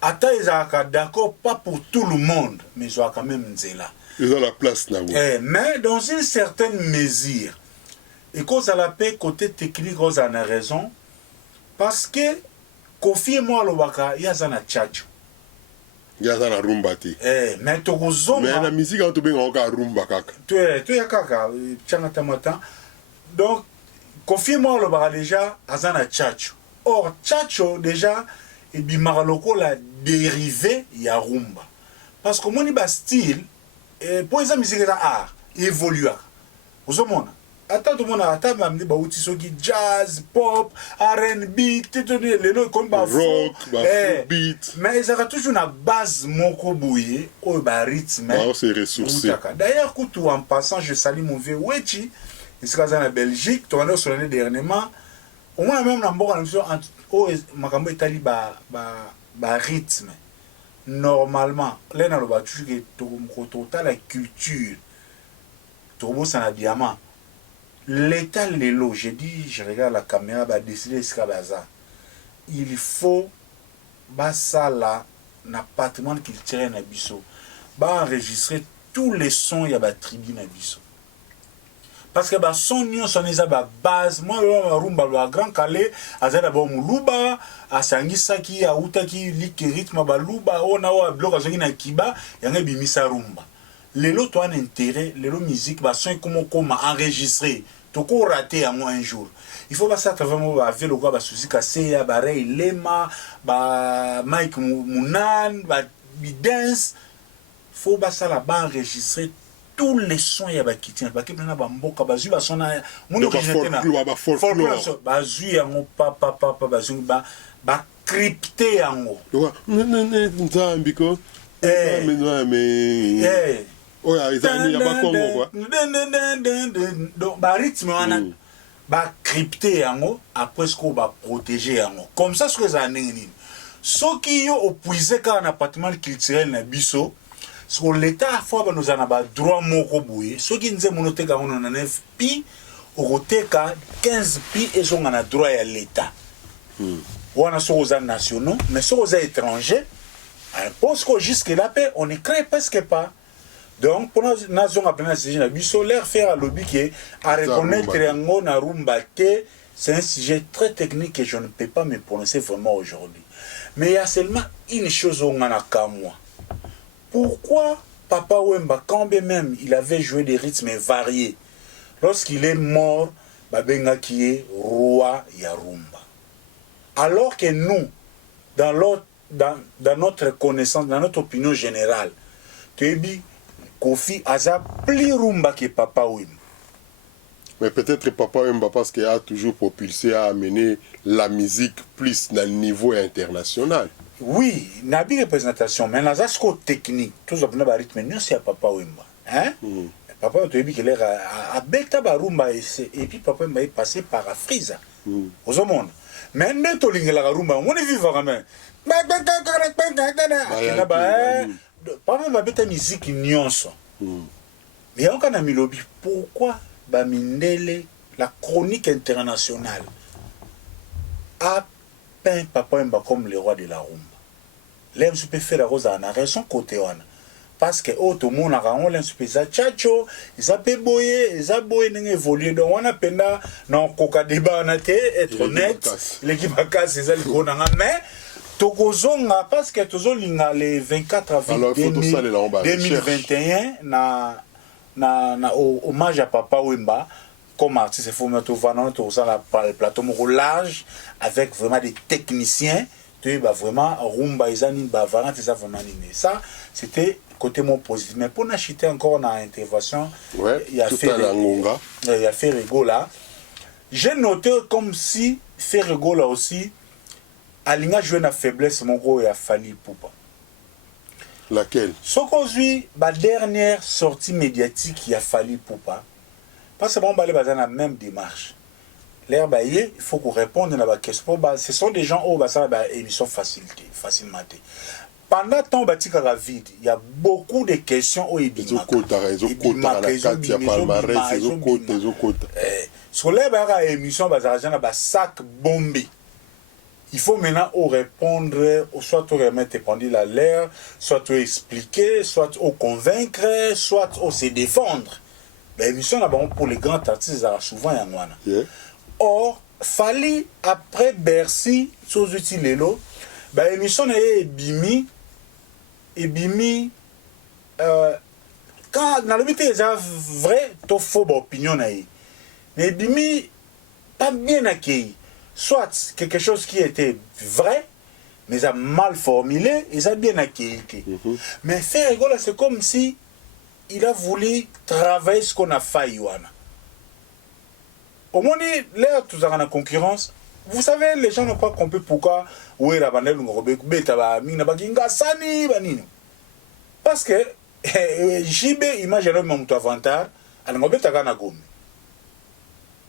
ata ezaka d'accord pas pour tout le monde mais ils ont quand même nzela ils ont la place là mais dans une certaine mesure et cause à la paix côté technique on a raison parce que Kofi moi le waka ya zana tchatcho ya zana rumba ti mais to kozonga mais la musique on to benga ka rumba kaka tu ya kaka tchanga tamata donc confirme-moi le bar déjà azana tchatcho or tchatcho déjà et bimaraloko la dérivé ya rumba parce que mon ba style et pour les musique da art évolue vous mona ata tout monde ata mamni ba uti soki jazz pop R&B tout les noms comme ba rock ba beat mais ça a toujours une base moko bouillé au ba rythme c'est ressourcé d'ailleurs coutou en passant je salue mon vieux Wechi ici en Belgique, tu as sonné dernièrement. Au moins même dans le Italie rythme. Normalement, là dans le battu que la culture, tout ça na diamant. L'état lélo, j'ai dit, je regarde la caméra, décider ce baza. Il faut ça là, n'appartement qu'il tire na biso, enregistrer tous les sons ya tribu na biso. Parce que son son base moi rumba le grand calé azala ba muluba asangisaki autaki like rythme ba luba ona wa bloc azongi na kiba yanga bimisa rumba lelo to an intérêt lelo musique son comme enregistrer toko rater un jour il faut ça vraiment avec le gars souci cassé ya ba Ray Lema ba Mike Munan ba dance faut ça là ba enregistrer tous les sons ya bakitien bakipena ba mboka bazui ba sona muno kijetena folklore bazui yango papa bazui ba crypté yango nzambi ko oya izani ya bakongo quoi donc ba rythme wana ba crypté yango après ce qu'on va protéger yango comme ça ce que ça nini soki yo opuiser ka na appartement culturel na biso so l'état faut ba nous ana ba droit moko boye soki nze monoteka on na 9 pi okoteka 15 pi ezonga na droit ya l'état wana so aux nationaux mais so aux étrangers parce que jusque là on ne crée presque pas. Donc pour nous nation appelée na sujet na biso l'air faire à lobby qui à reconnaître yango na rumba te, c'est un sujet très technique que je ne peux pas me prononcer vraiment aujourd'hui. Mais il y a seulement une chose au Manaka moi. Pourquoi Papa Wemba, quand bien même il avait joué des rythmes variés, lorsqu'il est mort, Babenga qui est roi Yarumba. Alors que nous, dans notre connaissance, dans notre opinion générale, Tebi Kofi Aza plus rumba que Papa Wemba. Mais peut-être Papa Wemba parce qu'il a toujours propulsé à amener la musique plus dans le niveau international. Oui, il y a une représentation, mais dans le technique, tout ça, le rythme, c'est Papa Wemba. Hein? Papa Wemba, il est à Beta Barumba et puis Papa Wemba est passé par Afriza. Aux monde. Mais nous, tout le rumba, on est vivant quand même. Papa Wemba a une musique nyonso. Mais on a mis lobby. Pourquoi Bamindele, la chronique internationale, a peint Papa Wemba comme le roi de la rumba? L'aime peut faire la rose à la raison côté wana. Parce que tout le monde a raison, l'aime peut faire chacho, ils a boyé, ils a boyé n'ont évolué. Donc on a peine dans coca débat on a été être honnête. L'équipe a cassé ça le gros mais Tokozonga parce que Tozolinga les 24 avril 2021 na hommage à Papa Wemba comme artiste formé au le plateau roulage avec vraiment des techniciens tu vas vraiment rumba izani bavaran ça vraiment ça c'était côté mon positif mais pour n'acheter encore dans intervention il y a fait rigola j'ai noté comme si fait rigola aussi Alinga joué na faiblesse mon gros et a fallu Poupa. Laquelle? Ce qu'aujourd'hui, la dernière sortie médiatique il a fallu Poupa. Parce que bon, on va dans la même démarche. L'air il faut qu'on réponde à la question. Ce sont des gens où ça va émission facilement. Pendant tant que la vide, il y a beaucoup de questions où il y a émission sac bombé. Il faut maintenant répondre, soit remettre pendant l'air, soit expliquer, soit convaincre, soit se défendre. L'émission pour les grands artistes, souvent il y a un. Or, fallait après Bercy, sous outils Lelo, l'émission est bimi, quand dans le but il y a vrai, tout faux opinion mais bimi pas bien accueilli. Soit quelque chose qui était vrai, mais ça mal formulé, et ça bien accueilli. Mais faire rigolo, c'est comme si il a voulu travailler ce qu'on a fait. Au moins, là, tout ça en concurrence. Vous savez, les gens n'ont pas compris pourquoi. Parce que JB, imagine mon avantage, elle m'a dit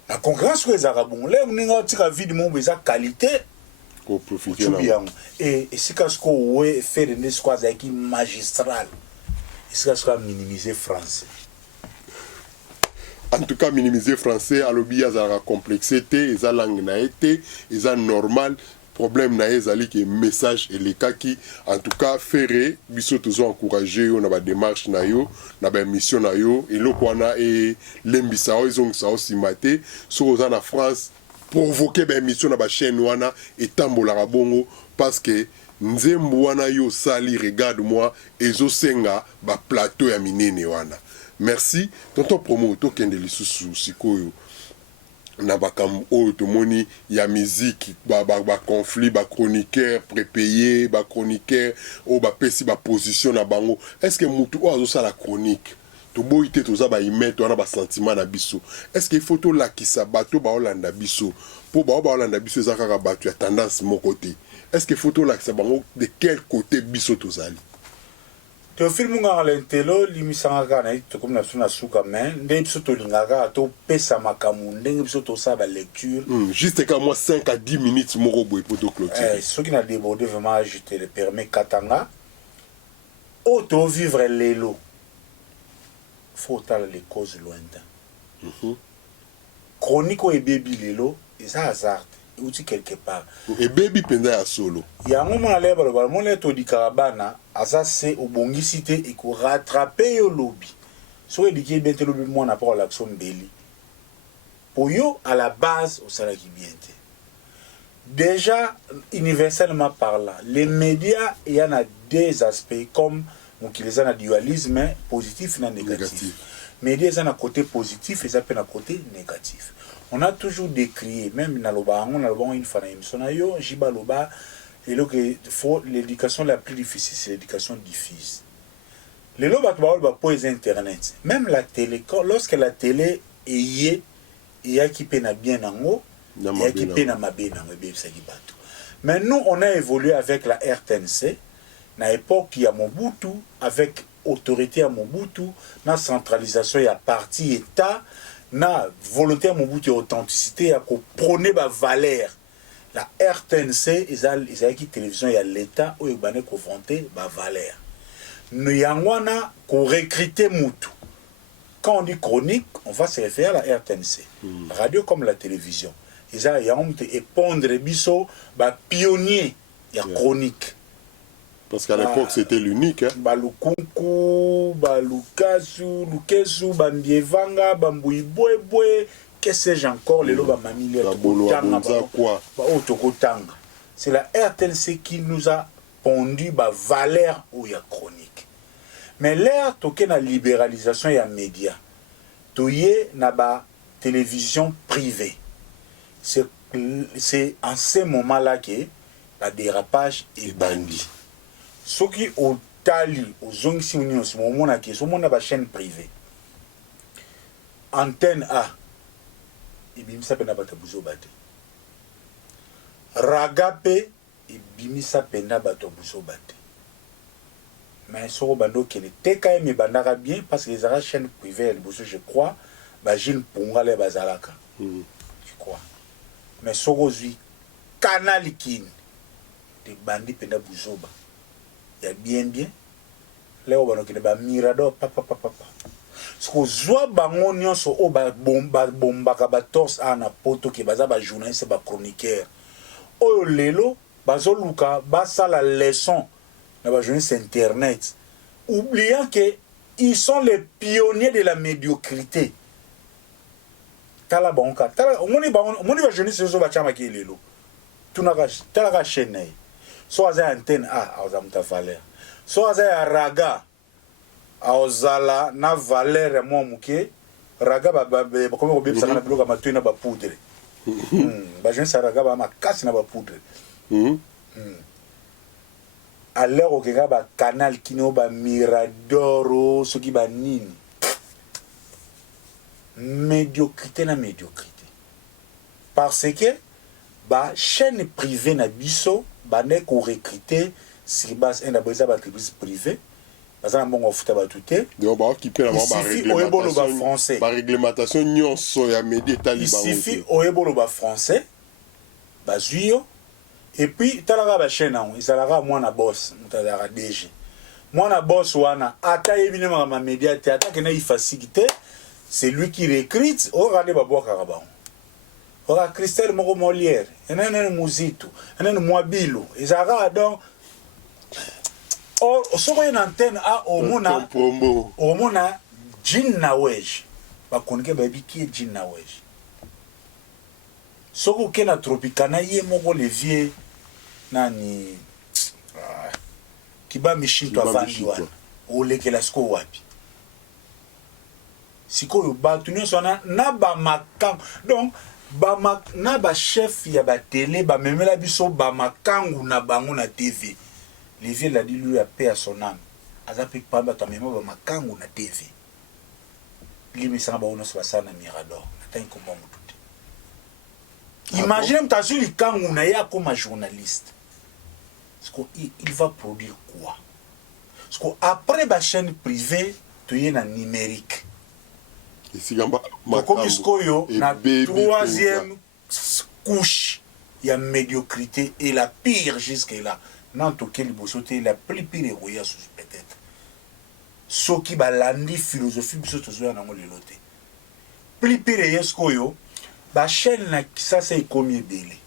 la concurrence que les Arabes ont, là, on a vu de qualité. Et c'est ce qu'on fait des squads magistral. C'est ce qu'on a minimisé français. En tout cas, minimiser français, à l'objet de la complexité, et la langue n'a été, et la normal. Problème n'a ezali que message et les cas qui en tout cas ferré biso toujours encourager on a ba démarche na yo na ba mission na yo et lokwana et lembisa ils ont ça aussi maté sur en France provoquer ba mission na ba chaîne wana et tambola bongo parce que nzembo wana yo sali regarde moi ezo senga ba plateau ya minene wana merci tonton promo to kende lisusu sikoyo na bakam o tomoni ya musique ba conflit ba chroniqueur prépayé ba chroniqueur o ba pesi ba position na bango est-ce que mutu o azo la chronique to boité to za ba imeto na ba sentiment na biso est-ce que photo la ki sa bato ba olanda biso po ba olanda biso za kaka bato ya tendance mon côté est-ce que photo la ki sa bango de quel côté biso to zali to film nga lentelo limisanga na ito comme na suka men ndé biso to lingaka to pesa makamu ndé biso to sa ba lecture juste comme moi 5 à 10 minutes moko boy pour to clôturer ce qui n'a débordé vraiment je te le permets katanga auto vivre l'élo faut les causes lointaines. Chronique ou baby l'élo et ça hasard ou quelque part et baby penda solo il y a un moment à l'heure le monde est au di carabana asa c'est au bongi cité et qu'on rattraper au lobby soit il dit bien te lobby moi n'a pas l'action belli pour yo à la base au salaire qui bien déjà universellement parlant les médias il y en a des aspects comme donc les a dualisme positif et négatif. Médias ils ont un côté positif et ça peut un côté négatif. On a toujours décrié même dans le une fois l'éducation la plus difficile c'est l'éducation diffuse. Les lois pour les internet même la télé lorsque la télé est équipée na bien en haut et équipée na mabé na mais nous on a évolué avec la RTNC na époque il y a Mobutu avec autorité à Mobutu na centralisation il y a parti état na volonté à Mobutu authenticité à prôner ba valeur la RTNC ils a qui télévision il y a l'état où il bané confronter ba valeur nous yangwana ko recruter Mutu quand on dit chronique on va se référer à la RTNC radio comme la télévision ils a épondre biso ba pionnier il y a chronique. Parce qu'à l'époque, c'était l'unique. Hein? Balukunku, Balukasu, Lukesu, Bambievanga, Bambouibouéboué, qu'est-ce que j'ai encore, les lots Bamamili, c'est la RTNC qui nous a pondu la valeur où il y a chronique. Mais l'air, toqué la libéralisation, il y a médias. Toyé na ba télévision privée. C'est en ce moment-là que le dérapage est bandit. Ceux qui ont tali aux zones si on est au moment qui sont mon chaîne privée antenne A et bimisa pena bata buzo bate ragape et bimisa pena bata buzo bate mais sur bando qui est TKM bandara bien parce que les ara chaîne privée je crois Bajin Pongale Bazalaka je crois mais sur aujourd'hui canal kin des bandits pena buzo ba il y a bien là on qui ba mirador papa ce que zoa bango nyonso o ba bomba ka ba tos ana poto ki baza ba journaliste ba chroniqueur o lelo bazoluka basa la leçon na ba journaliste internet oubliant que ils sont les pionniers de la médiocrité tala banka tala omoni ba journaliste zo ba chama ki lelo tunaka tala chaîne soit à antenne A aux amta valeur soit à raga aozala na valeur mo muke raga ba comme ko bebisa na biloka matu na ba poudre ba jeune sa raga ba makasi na ba poudre à l'heure au kega ba canal kino ba miradoro ce qui ba nini médiocrité na médiocrité parce que ba chaîne privée na biso ba ne ko recruter si bas un abonné ba entreprise privée parce que bon futa ba tuté donc ba qui peut la français ba réglementation nyonso ya média taliban il suffit oyebolo ba français ba zuyo et puis talaka ba chaîne on isalaka mwana boss mutazaka DG mwana boss wana ata yebine ma média te ata que na facilité c'est lui qui recrute au rade ba boka ba ora Christelle Moko Molière enene Muzito enene Mwabilo ezaka donc soko une antenne a omona Jin Nawej ba konike ba biki Jin Nawej soko kena Tropicana ye moko levier nani kiba mishinto avandi wana olekela siko wapi sikoyo batu nyonso na ba makambo donc na ba chef ya ba télé ba memela biso ba makangu na bango na TV Lévier l'a dit lui a paix à son âme azapi pamba ta memo ba makangu na TV limi sana ba ono so sana mirador ata inkomba mututi imagine mtazuli kangu na ya comme journaliste il va produire quoi parce que après ba chaîne privée tu es na numérique comme iskoyo na troisième couche il y a médiocrité et la pire jusque là n'en tout cas la plus pire peut-être soki balandi philosophie biso tozoya nango lelo te. Plus pire yeskoyo ba chaîne na Kisasa ekomi ebele.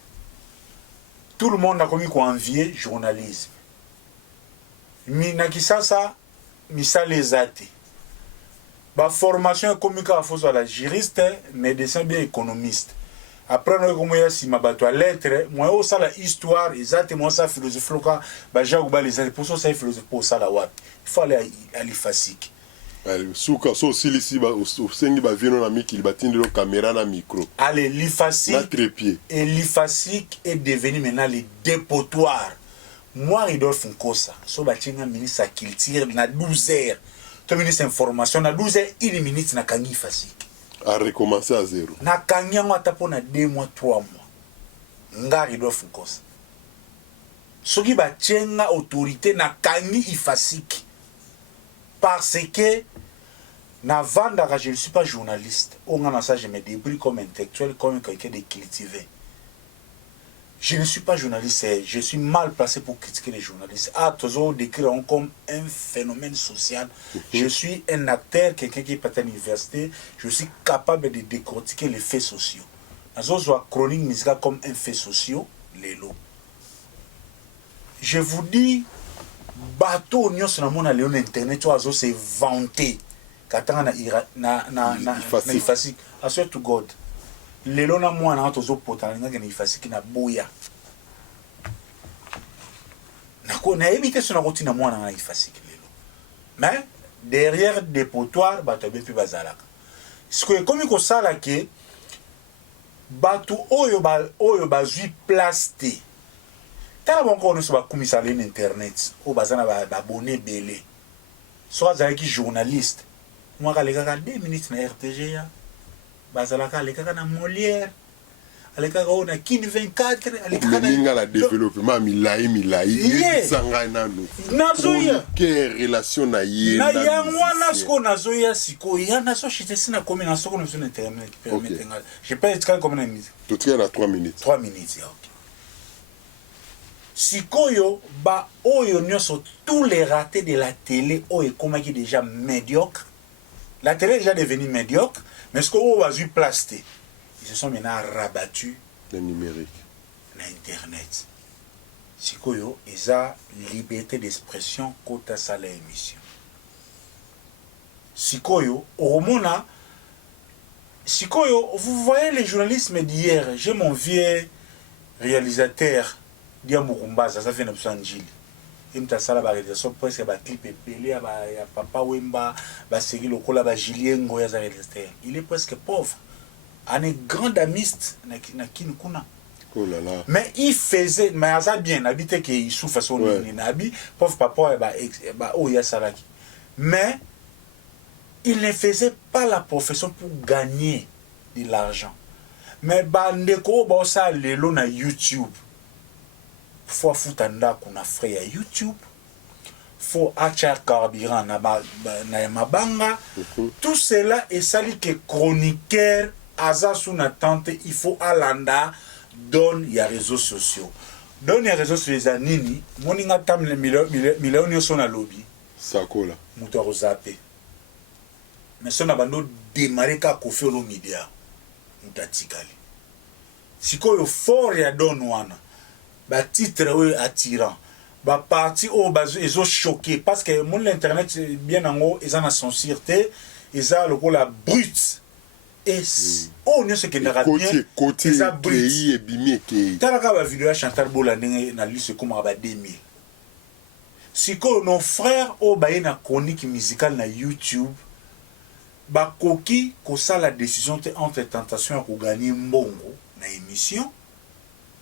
Tout le monde a commis envier journalisme. Na Kisasa misala ezate. Ba formation comme ka fozo la juriste, médecin bien économiste. Après nous comme ya si mabato à lettres, moi au sala histoire, ezate moi ça philosophie loka, ba ja ou ba les pour ça philosophie pour ça la wat. Il faut aller à l'ifasik. Souka so silisi ba osengi ba vino na miki batindi lo caméra na micro. Allez l'ifasik. Na trépied. Et l'ifasik est devenu maintenant le dépotoir. Moi Ridolphe Nkosa, so batinga ministre culture na 12 heures. Tu ministre information na 12 heures 1 minute na kangi ifasik. À recommencer à zéro. Na kangi yango atapo na 2 mois 3 mois. Nga Ridolphe Nkosa. Soki batinga autorité na kangi ifasik. Parce que na vandaka, je ne suis pas journaliste. On a ça, je me débrouille comme intellectuel, comme quelqu'un de cultivé. Je ne suis pas journaliste, je suis mal placé pour critiquer les journalistes. Ah, toujours décrire comme un phénomène social. Je suis un acteur, quelqu'un qui est pas à l'université. Je suis capable de décortiquer les faits sociaux. Nous avons chronique musicale comme un fait social, les lots. Je vous dis, bateau nyos na mona léon internet oazo se vanter katanga na ifasik I swear to God lelo na mwana atozo potana ngaka na ifasik na boya nako na éviter son routine na mwana na ifasik lelo mais derrière des potoirs bato bepi bazalaka ce que comme ko sala ke bato oyo bazui plasté. Tala bon ko so ba kumisa le internet o bazana ba abonné belé so azali ki journaliste moi ka leka ka 2 minutes na RTG ya bazala ka leka na Molière aleka ka na Kin 24 aleka na ninga la développement milai sanga nanu nazoya que relation na ye na yangwana sko nazoya siko ya na so chite sina komi na soko no sur internet permettre je peux être comme na minute tout à 3 minutes 3 minutes ya. Sikoyo, ba oyo nyoso tous les ratés de la télé oyo komaki déjà médiocre. La télé est déjà devenue médiocre, mais ce qu'on a vu plasté, ils se sont maintenant rabattus le numérique, l'internet. Sikoyo, ils ont liberté d'expression quant à ça l'émission. Sikoyo, au mona, Sikoyo, vous voyez les journalistes d'hier, j'ai mon vieux réalisateur dia mukumbaza ça fait na Sanjili imta sala ba réalisation presque ba clip epelé ya papa Wemba ba série lokola ba Julien Ngoya za réalisateur il est presque pauvre un grand damiste na Kinukuna oh là là mais il faisait mais ça bien habité que il souffre son nabi pauvre papa ba oya salaki mais il ne faisait pas la profession pour gagner de l'argent mais bandeko ba ça lelo na YouTube. Faut foutre kuna frère ya YouTube, faut acheter carburant na mabanga. Tout cela est sali que chroniqueur aza sous attente, il faut alanda donne ya réseaux sociaux. Donne ya réseaux sociaux nini, moninga tam le millions son na lobby. Sakola. Muto zappé. Mais son abando démarrer ka Koffi Olomide mutatikali. Sikoyo fort ya don wana. Ba titre attirant ba parti au bazo ils ont choqué parce que mon internet bien en haut ils en a son sûreté ils a le coup la brute et oh ne ce qui n'a rien côté pays et bimé qui tala ka ba vidéo Chantal Bola na liste comme ba 2000 siko nos frères au ba na chronique musicale na YouTube ba koki ko ça la décision entre tentation pour gagner mbongo na émission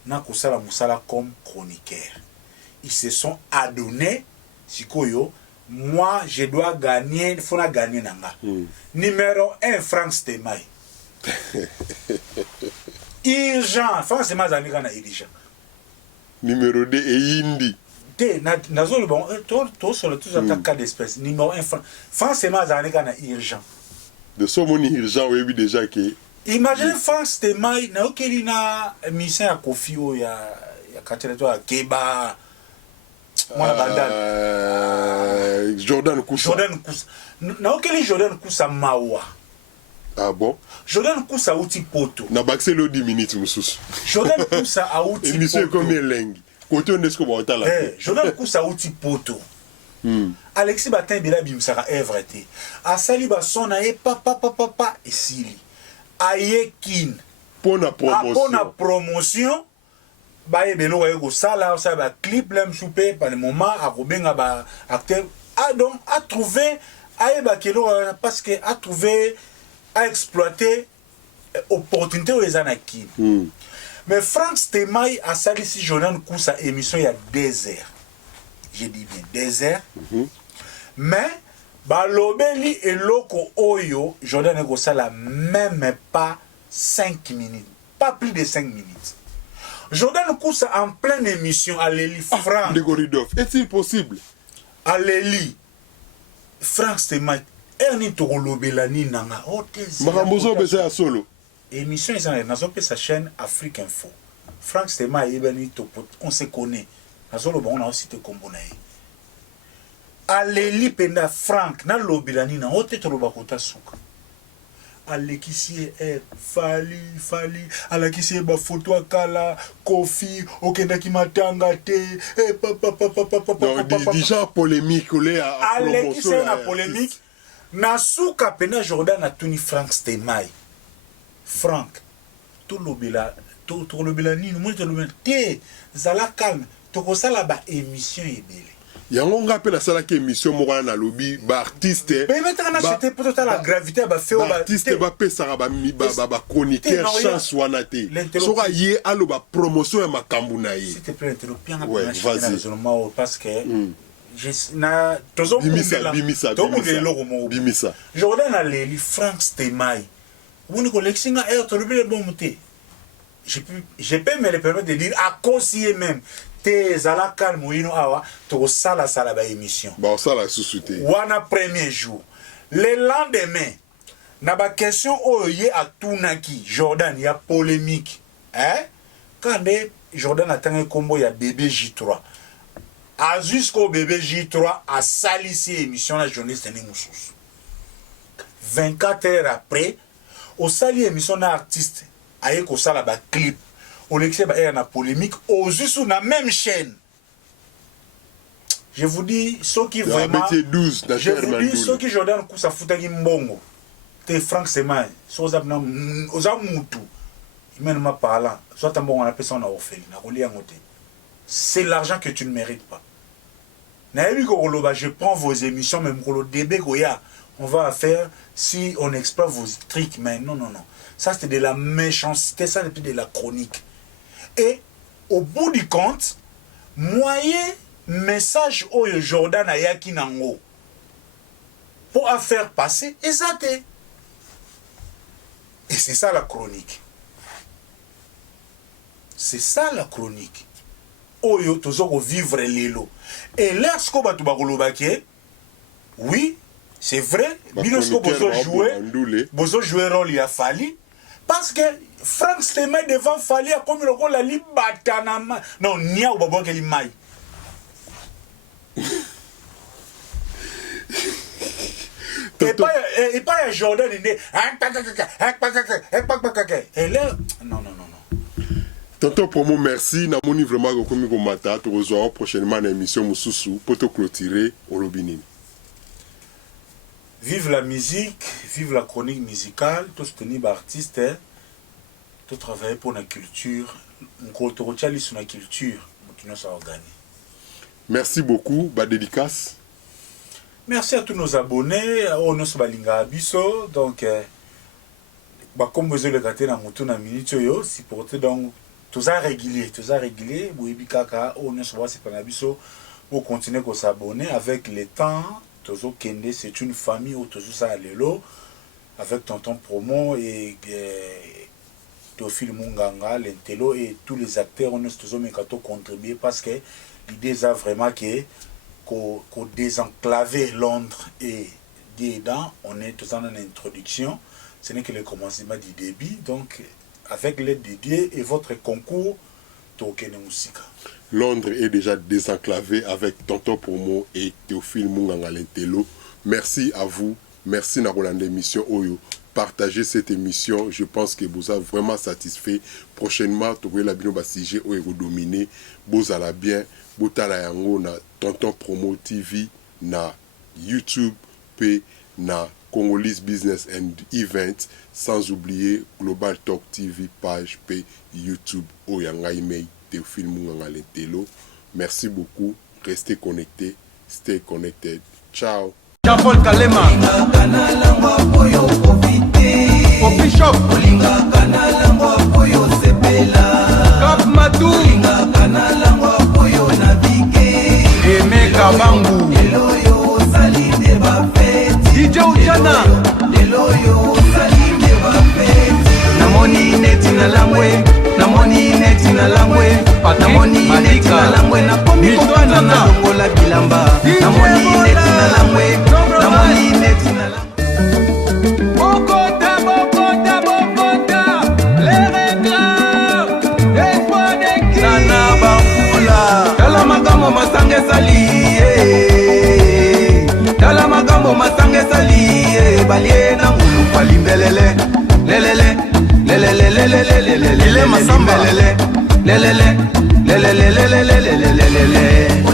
na kosala musala comme chroniqueur. Ils se sont adonnés, sikoyo, moi je dois gagner, il faut la gagner nanga. Numéro 1, Frank Stemai. Urgent, Frank Stemai zanika na urgent. Numéro 2 et Indi. Te nazo le bon, to sur le tout ça cas d'espèce. Numéro 1, Frank Stemai zanika na urgent. De ce mon urgent oui déjà que imagine Frank Stemai na okeli na mission ya Koffi ya kateleto ya Keba Mwana bandana. Jordan Kousa. Jordan Kousa. Na okeli Jordan Kousa mawa. Ah bon? Jordan Kousa outi poto. Na baxé le 10 minutes mususu. Jordan Kousa a outi poto. Émission combien lengi? Côté on est ce qu'on va entendre. Jordan Kousa outi poto. Alexis Batin bila bimsaka œuvre te. Asali ba sona e papa esili. Ayekin. Pour la promotion. Pour la promotion. Ba ebelo wa ko sala ça ba clip là msoupé par le moment a robenga ba acteur a donc a trouvé a kelo parce que a trouvé a exploité opportunité aux anaki. Mais Frank Stemai a sali si Jordan Kousa émission il y a 2 heures. J'ai dit bien 2 heures. Mais balobeli eloko oyo Jordan Kousa même pas 5 minutes, pas plus de 5 minutes. Jordan Kousa en pleine émission à Léli Franck. Est-il possible? À Léli Franck Stemai Erni Togolobelani Nanga. Marambozo Bessa à solo. Émission ils ont sa chaîne Afrique Info. Franck Stemai Ebani Topot, on se connaît. Nazolo bon on a aussi te combonaye. À Léli Penda Franck na Lobelani na ote tolobakota suka. Alekisi fali alekisi ba photo akala Kofi okendaki matanga te déjà polémique olé à alekisi na polémique na suka pena Jordan na tuni Frank Stemai Frank to lobela nini mo to lobela te zala calme to ko sala ba émission ebele. Yango ngape la sala ki émission moko na lobby ba artiste mais maintenant c'était peut-être la gravité ba fait ba artiste ba pesara ba chroniqueur chance wana te soka ye alo ba promotion ya makambu na ye s'il te plaît interrompre ouais vas-y parce que na tozo bimisa Jordan a Léli Frank Stemai on ko lexinga to le bon monté je peux me le permettre de dire à conseiller même te zala calme wino awa to sala ba émission ba sala susute wana premier jour le lendemain na ba question oye atunaki Jordan ya polémique quand Jordan atanga combo ya bébé J3 a jusqu'au bébé J3 a salisi émission la journaliste ni mususu 24 heures après au sali émission na artiste aye ko sala ba clip on excède la polémique aux sur la même chaîne. Je vous dis ceux qui vraiment je vous dis ceux qui Jordan Kousa futaki mbongo te Frank Stemai soza na oza mutu même ma parlant soit un bon on appelle ça on a offert na kolia ngote c'est l'argent que tu ne mérites pas na yebi ko koloba je prends vos émissions même ko lo débé ko ya on va faire si on exploite vos trucs mais non ça c'était de la méchanceté ça c'était de la chronique. Et au bout du compte, moyen message au Jordan Ayaki Nango pour faire passer exact. Et c'est ça la chronique. C'est ça la chronique. Oyo tozoko vivre l'élo. Et lorsqu'on va tout bagolobake, oui, c'est vrai, lorsqu'on bozo jouer rôle il a fallu parce que Frank Stemai devant Fali a comme le rôle la libatanama non nia ou babo keli mai et pas Jordan il est et là non Tonton Promo, merci. Na moni vraiment comme ko mata to rejoindre prochainement une émission mususu pour te clôturer au Lobinini. Vive la musique, vive la chronique musicale, tout soutenir l'artiste, tout travailler pour la culture, on retient sur la culture, qui nous a gagné. Merci beaucoup, ba dédicace. Merci à tous nos abonnés, on nous balinga abiso, donc comme vous le gâté dans mon na minute yo, si porter donc tous ça régulier, oui kaka, on nous voit c'est pas abiso, pour continuer à s'abonner avec le temps. Tozo Kende, c'est une famille où Tozo ça lelo avec Tonton Promo et Théophile Munganga, l'Intello et tous les acteurs on Tozo Mekato contribuer parce que l'idée c'est vraiment qu'on désenclaver Londres et dedans on est tous en introduction, ce n'est que le commencement du début donc avec l'aide de Dieu et votre concours Tokene Musika. Londres est déjà désenclavé avec Tonton Promo et Théophile Munganga Lentelo. Merci à vous. Merci Nakolanda émission Oyo. Partagez cette émission. Je pense que vous avez vraiment satisfait. Prochainement, tu voyez la bino basije Oyo dominé. Vous allez bien. Vous allez yango na Tonton Promo TV na YouTube p na Congolese Business and Events, sans oublier Global Talk TV page p YouTube Oyanga email Théophile Munganga Lentelo. Merci beaucoup. Restez connectés. Stay connected. Ciao. Jean-Paul Kalema Bishop Cap Matou Aimé Kabangu DJ Ujana Namoni neti na langwe Namoni neti na langwe Namoni neti na langwe Nakomi kokana na longola bilamba Namoni neti na langwe Namoni neti na langwe Bokota, Bokota, Bokota Les regrets Espoir de qui Nana Bambula Tala magambo masange sali Tala magambo masange sali Balie na ngulu palimbelele Lelele Lelele Masamba Lelele Lelele Lelele